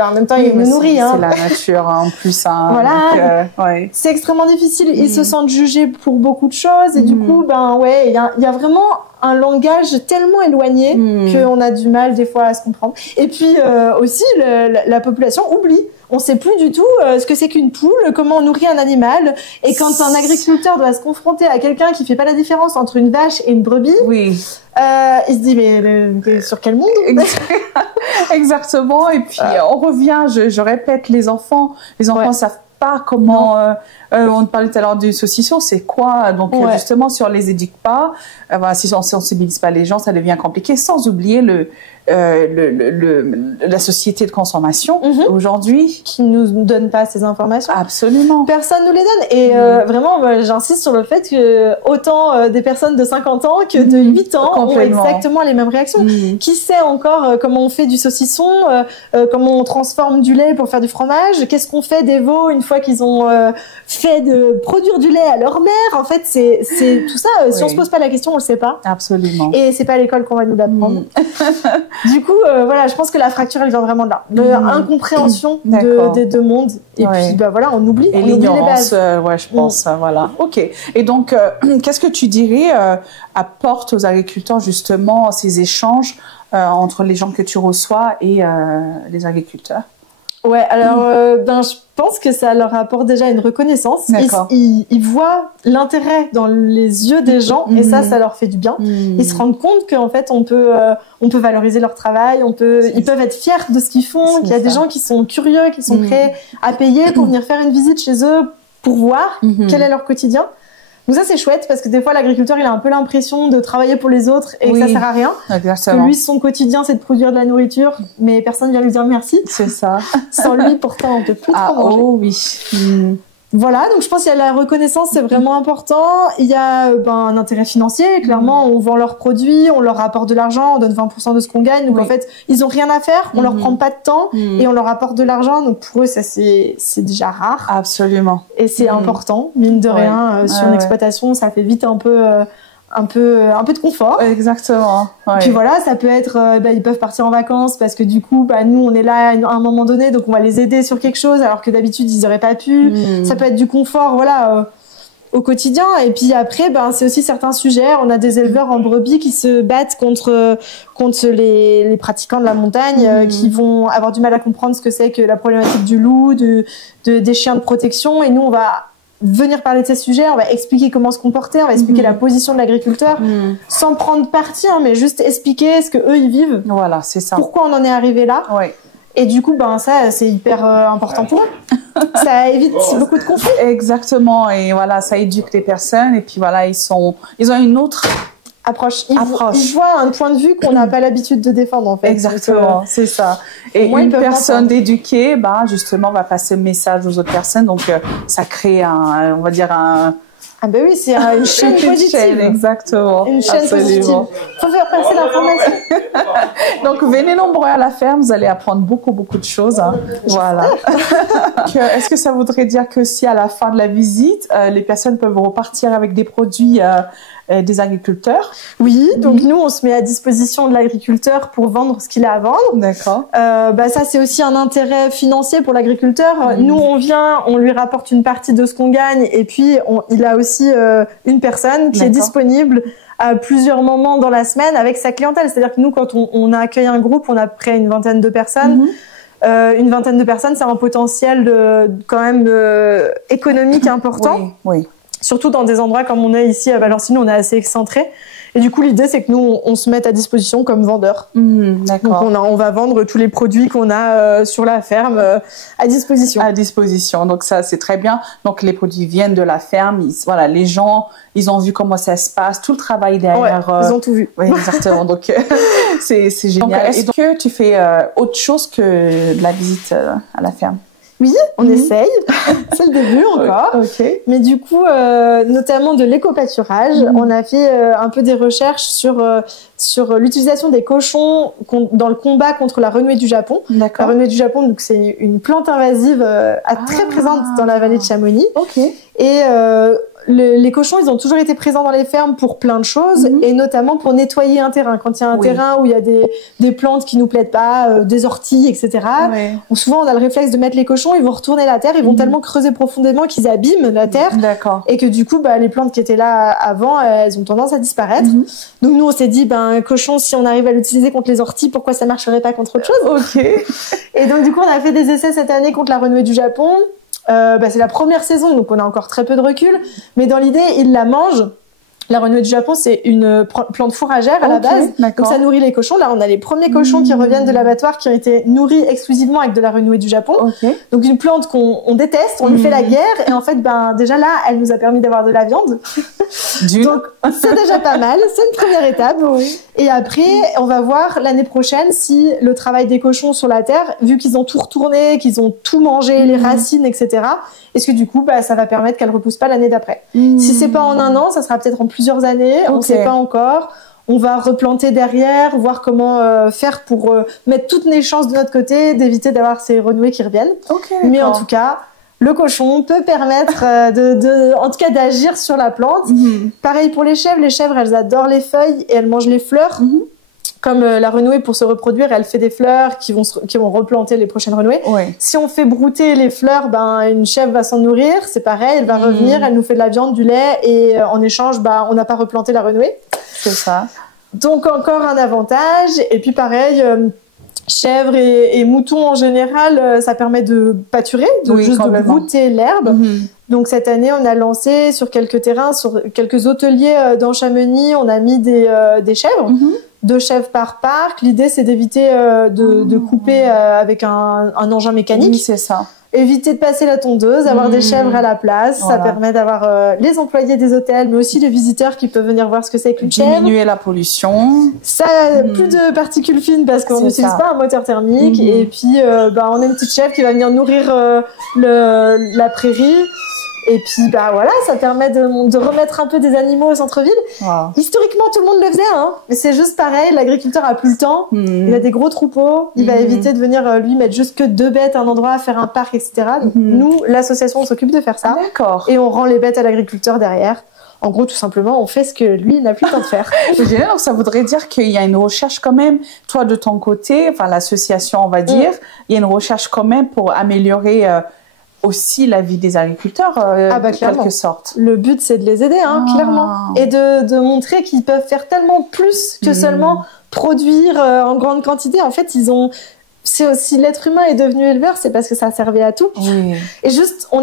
en même temps, ils nous nourrissent. C'est la nature, en plus. Voilà. Donc, c'est extrêmement difficile. Ils se sentent jugés pour beaucoup de choses. Et du coup, il y a vraiment un langage tellement éloigné qu'on a du mal des fois à se comprendre. Et puis aussi, la population oublie. On sait plus du tout ce que c'est qu'une poule, comment on nourrit un animal. Et quand un agriculteur doit se confronter à quelqu'un qui fait pas la différence entre une vache et une brebis, il se dit mais sur quel monde? Exactement. Et puis on revient. Je répète, les enfants savent pas comment. On parlait tout à l'heure du saucisson, c'est quoi? Donc justement, si on les éduque pas, si on sensibilise pas les gens, ça devient compliqué. Sans oublier la société de consommation aujourd'hui qui nous donne pas ces informations. Absolument. Personne nous les donne. Et vraiment, j'insiste sur le fait que autant des personnes de 50 ans que de 8 ans ont exactement les mêmes réactions. Qui sait encore comment on fait du saucisson, comment on transforme du lait pour faire du fromage, qu'est-ce qu'on fait des veaux une fois fois qu'ils ont fait de produire du lait à leur mère. En fait, c'est tout ça. Si on se pose pas la question, on le sait pas. Absolument. Et c'est pas à l'école qu'on va nous l'apprendre. Du coup, voilà, je pense que la fracture, elle vient vraiment de là, de incompréhension des deux mondes. Et puis, bah voilà, on oublie les bases. Ouais, je pense. Voilà. Ok. Et donc, qu'est-ce que tu dirais apporte aux agriculteurs justement ces échanges entre les gens que tu reçois et les agriculteurs? Ouais, alors je pense que ça leur apporte déjà une reconnaissance. Ils voient l'intérêt dans les yeux des gens et ça leur fait du bien. Ils se rendent compte qu'en fait on peut valoriser leur travail, ils peuvent être fiers de ce qu'ils font, qu'il y a des gens qui sont curieux, qui sont prêts à payer pour venir faire une visite chez eux pour voir quel est leur quotidien. Donc ça c'est chouette parce que des fois l'agriculteur il a un peu l'impression de travailler pour les autres et que ça sert à rien. Exactement. Que lui son quotidien c'est de produire de la nourriture mais personne vient lui dire merci. C'est ça. Sans lui pourtant on peut plus trop manger. Oh oui. Voilà, donc je pense qu'il y a la reconnaissance, c'est vraiment important. Il y a un intérêt financier, clairement, on vend leurs produits, on leur rapporte de l'argent, on donne 20% de ce qu'on gagne. Donc en fait, ils ont rien à faire, on leur prend pas de temps et on leur apporte de l'argent. Donc pour eux, ça c'est déjà rare. Absolument. Et c'est important, mine de rien, sur une exploitation, ça fait vite un peu de confort. Exactement. Puis voilà, ça peut être, ils peuvent partir en vacances parce que du coup, nous, on est là à un moment donné, donc on va les aider sur quelque chose alors que d'habitude, ils auraient pas pu. Ça peut être du confort, voilà, au quotidien. Et puis après, c'est aussi certains sujets. On a des éleveurs en brebis qui se battent contre les pratiquants de la montagne, qui vont avoir du mal à comprendre ce que c'est que la problématique du loup, des chiens de protection. Et nous, on va venir parler de ces sujets, on va expliquer comment se comporter, on va expliquer la position de l'agriculteur, sans prendre parti, mais juste expliquer ce que eux ils vivent. Voilà, c'est ça. Pourquoi on en est arrivé là. Et du coup, ça, c'est hyper important pour eux. Ça évite beaucoup de conflits. Exactement. Et voilà, ça éduque les personnes. Et puis voilà, ils ont une autre approche. Ils voient un point de vue qu'on n'a pas l'habitude de défendre, en fait. Exactement, c'est ça. Et une personne éduquée, justement, va passer le message aux autres personnes. Donc, ça crée on va dire Ah ben oui, c'est une chaîne positive. Exactement. Une chaîne positive. Faut faire passer l'information. Donc, venez nombreux à la ferme, vous allez apprendre beaucoup de choses. Voilà. Est-ce que ça voudrait dire que si à la fin de la visite, les personnes peuvent repartir avec des produits des agriculteurs? Oui, donc nous, on se met à disposition de l'agriculteur pour vendre ce qu'il a à vendre. D'accord. Ça, c'est aussi un intérêt financier pour l'agriculteur. Nous, on vient, on lui rapporte une partie de ce qu'on gagne et puis il a aussi une personne qui est disponible à plusieurs moments dans la semaine avec sa clientèle. C'est-à-dire que nous, quand on accueille un groupe, on a près une vingtaine de personnes. Une vingtaine de personnes, c'est un potentiel quand même économique important. Oui. Surtout dans des endroits comme on est ici à Valorcine, on est assez excentré. Et du coup, l'idée, c'est que nous, on se mette à disposition comme vendeurs. D'accord. Donc, on va vendre tous les produits qu'on a sur la ferme à disposition. À disposition. Donc, ça, c'est très bien. Donc, les produits viennent de la ferme. Voilà, les gens, ils ont vu comment ça se passe, tout le travail derrière. Ouais, ils ont tout vu. Oui, exactement. Donc, c'est génial. Donc, est-ce que tu fais autre chose que de la visite à la ferme? Oui, on essaye. C'est le début encore. Okay. Mais du coup, notamment de l'éco-pâturage, on a fait un peu des recherches sur l'utilisation des cochons dans le combat contre la renouée du Japon. La renouée du Japon, donc c'est une plante invasive très présente dans la vallée de Chamonix. Et les cochons, ils ont toujours été présents dans les fermes pour plein de choses, et notamment pour nettoyer un terrain. Quand il y a un terrain où il y a des plantes qui nous plaisent pas, des orties, etc. Souvent, on a le réflexe de mettre les cochons, ils vont retourner la terre, ils vont tellement creuser profondément qu'ils abîment la terre. Et que du coup, les plantes qui étaient là avant, elles ont tendance à disparaître. Donc nous, on s'est dit, un cochon, si on arrive à l'utiliser contre les orties, pourquoi ça marcherait pas contre autre chose? Et donc du coup, on a fait des essais cette année contre la renouée du Japon. C'est la première saison, donc on a encore très peu de recul. Mais dans l'idée, ils la mangent. La renouée du Japon, c'est une plante fourragère à la base. Donc ça nourrit les cochons. Là, on a les premiers cochons qui reviennent de l'abattoir qui ont été nourris exclusivement avec de la renouée du Japon. Donc une plante qu'on déteste, on lui fait la guerre. Et en fait, déjà là, elle nous a permis d'avoir de la viande. Donc c'est déjà pas mal. C'est une première étape. Et après, on va voir l'année prochaine si le travail des cochons sur la terre, vu qu'ils ont tout retourné, qu'ils ont tout mangé, les racines, etc., est-ce que du coup, ça va permettre qu'elle repousse pas l'année d'après? Si c'est pas en un an, ça sera peut-être en plusieurs années. On ne sait pas encore. On va replanter derrière, voir comment faire pour mettre toutes les chances de notre côté, d'éviter d'avoir ces renouées qui reviennent. Mais en tout cas, le cochon peut permettre en tout cas d'agir sur la plante. Pareil pour les chèvres, elles adorent les feuilles et elles mangent les fleurs. Comme la renouée, pour se reproduire, elle fait des fleurs qui vont replanter les prochaines renouées. Ouais. Si on fait brouter les fleurs, une chèvre va s'en nourrir, c'est pareil, elle va revenir, elle nous fait de la viande, du lait, et en échange, on n'a pas replanté la renouée. C'est ça. Donc encore un avantage. Et puis pareil, chèvres et moutons en général, ça permet de pâturer, de brouter l'herbe. Donc cette année, on a lancé sur quelques terrains, sur quelques hôteliers dans Chamonix, on a mis des chèvres. 2 chèvres par parc. L'idée, c'est d'éviter de couper avec un engin mécanique. Oui, c'est ça. Éviter de passer la tondeuse, avoir des chèvres à la place. Voilà. Ça permet d'avoir les employés des hôtels, mais aussi les visiteurs qui peuvent venir voir ce que c'est qu'une chèvre. Diminuer la pollution. Ça, plus de particules fines parce qu'on n'utilise pas un moteur thermique. Et puis, on a une petite chèvre qui va venir nourrir la prairie. Et puis, voilà, ça permet de remettre un peu des animaux au centre-ville. Wow. Historiquement, tout le monde le faisait, hein. Mais c'est juste pareil, l'agriculteur a plus le temps. Il a des gros troupeaux. Il va éviter de venir, lui, mettre juste que 2 bêtes à un endroit, faire un parc, etc. Donc, nous, l'association, on s'occupe de faire ça. D'accord. Et on rend les bêtes à l'agriculteur derrière. En gros, tout simplement, on fait ce que lui n'a plus le temps de faire. Donc, ça voudrait dire qu'il y a une recherche quand même, toi, de ton côté, enfin, l'association, on va dire, il y a une recherche quand même pour améliorer aussi la vie des agriculteurs, en quelque sorte. Le but, c'est de les aider, clairement. Et de montrer qu'ils peuvent faire tellement plus que seulement produire en grande quantité. En fait, c'est aussi l'être humain est devenu éleveur, c'est parce que ça servait à tout. Oui. Et juste, on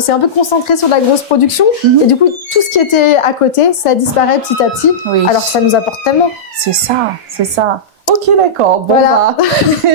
s'est un peu concentré sur la grosse production. Et du coup, tout ce qui était à côté, ça disparaît petit à petit. Oui. Alors que ça nous apporte tellement. C'est ça, c'est ça. Ok, d'accord. Bon, voilà.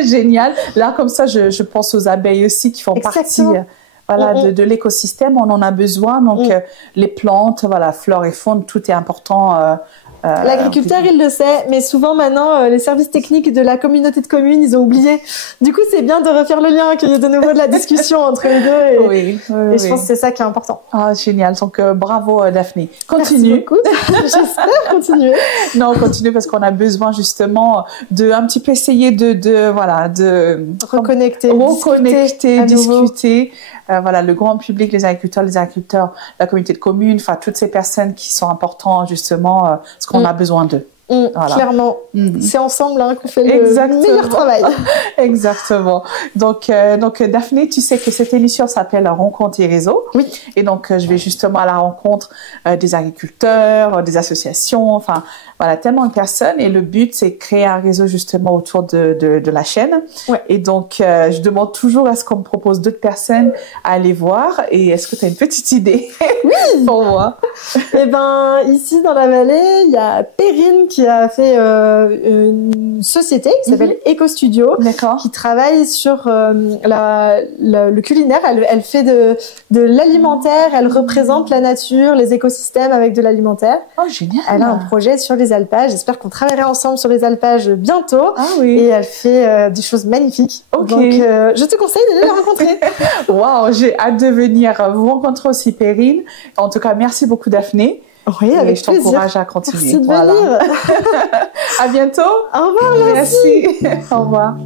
Génial. Là, comme ça, je pense aux abeilles aussi qui font partie de l'écosystème. On en a besoin. Donc, les plantes, flore et faune, tout est important. L'agriculteur, il le sait, mais souvent maintenant, les services techniques de la communauté de communes, ils ont oublié. Du coup, c'est bien de refaire le lien, qu'il y ait de nouveau de la discussion entre les deux. Et je pense que c'est ça qui est important. Ah, génial. Donc, bravo, Daphné. Continue. Merci beaucoup. J'espère continuer. Non, continue parce qu'on a besoin justement de un petit peu essayer de reconnecter, discuter. Le grand public, les agriculteurs, la communauté de communes, toutes ces personnes qui sont importantes justement, parce qu'on a besoin d'eux. Clairement, c'est ensemble qu'on fait le meilleur travail. Exactement. Donc Daphné, tu sais que cette émission s'appelle Rencontre et Réseau. Oui. Et donc je vais justement à la rencontre des agriculteurs, des associations, tellement de personnes. Et le but, c'est de créer un réseau justement autour de la chaîne. Ouais. Et donc je demande toujours à ce qu'on me propose d'autres personnes à aller voir. Et est-ce que tu as une petite idée pour moi? Ici dans la vallée, il y a Perrine qui a fait une société qui s'appelle Eco Studio, qui travaille sur le culinaire. Elle fait de l'alimentaire, elle représente la nature, les écosystèmes avec de l'alimentaire. Oh, génial! Elle a un projet sur les alpages. J'espère qu'on travaillera ensemble sur les alpages bientôt. Ah oui. Et elle fait des choses magnifiques. Ok. Donc, je te conseille d'aller la rencontrer. Waouh, j'ai hâte de venir vous rencontrer aussi, Perrine. En tout cas, merci beaucoup, Daphné. Oui, avec je t'encourage à continuer. Merci de venir. À bientôt. Au revoir, merci. Au revoir.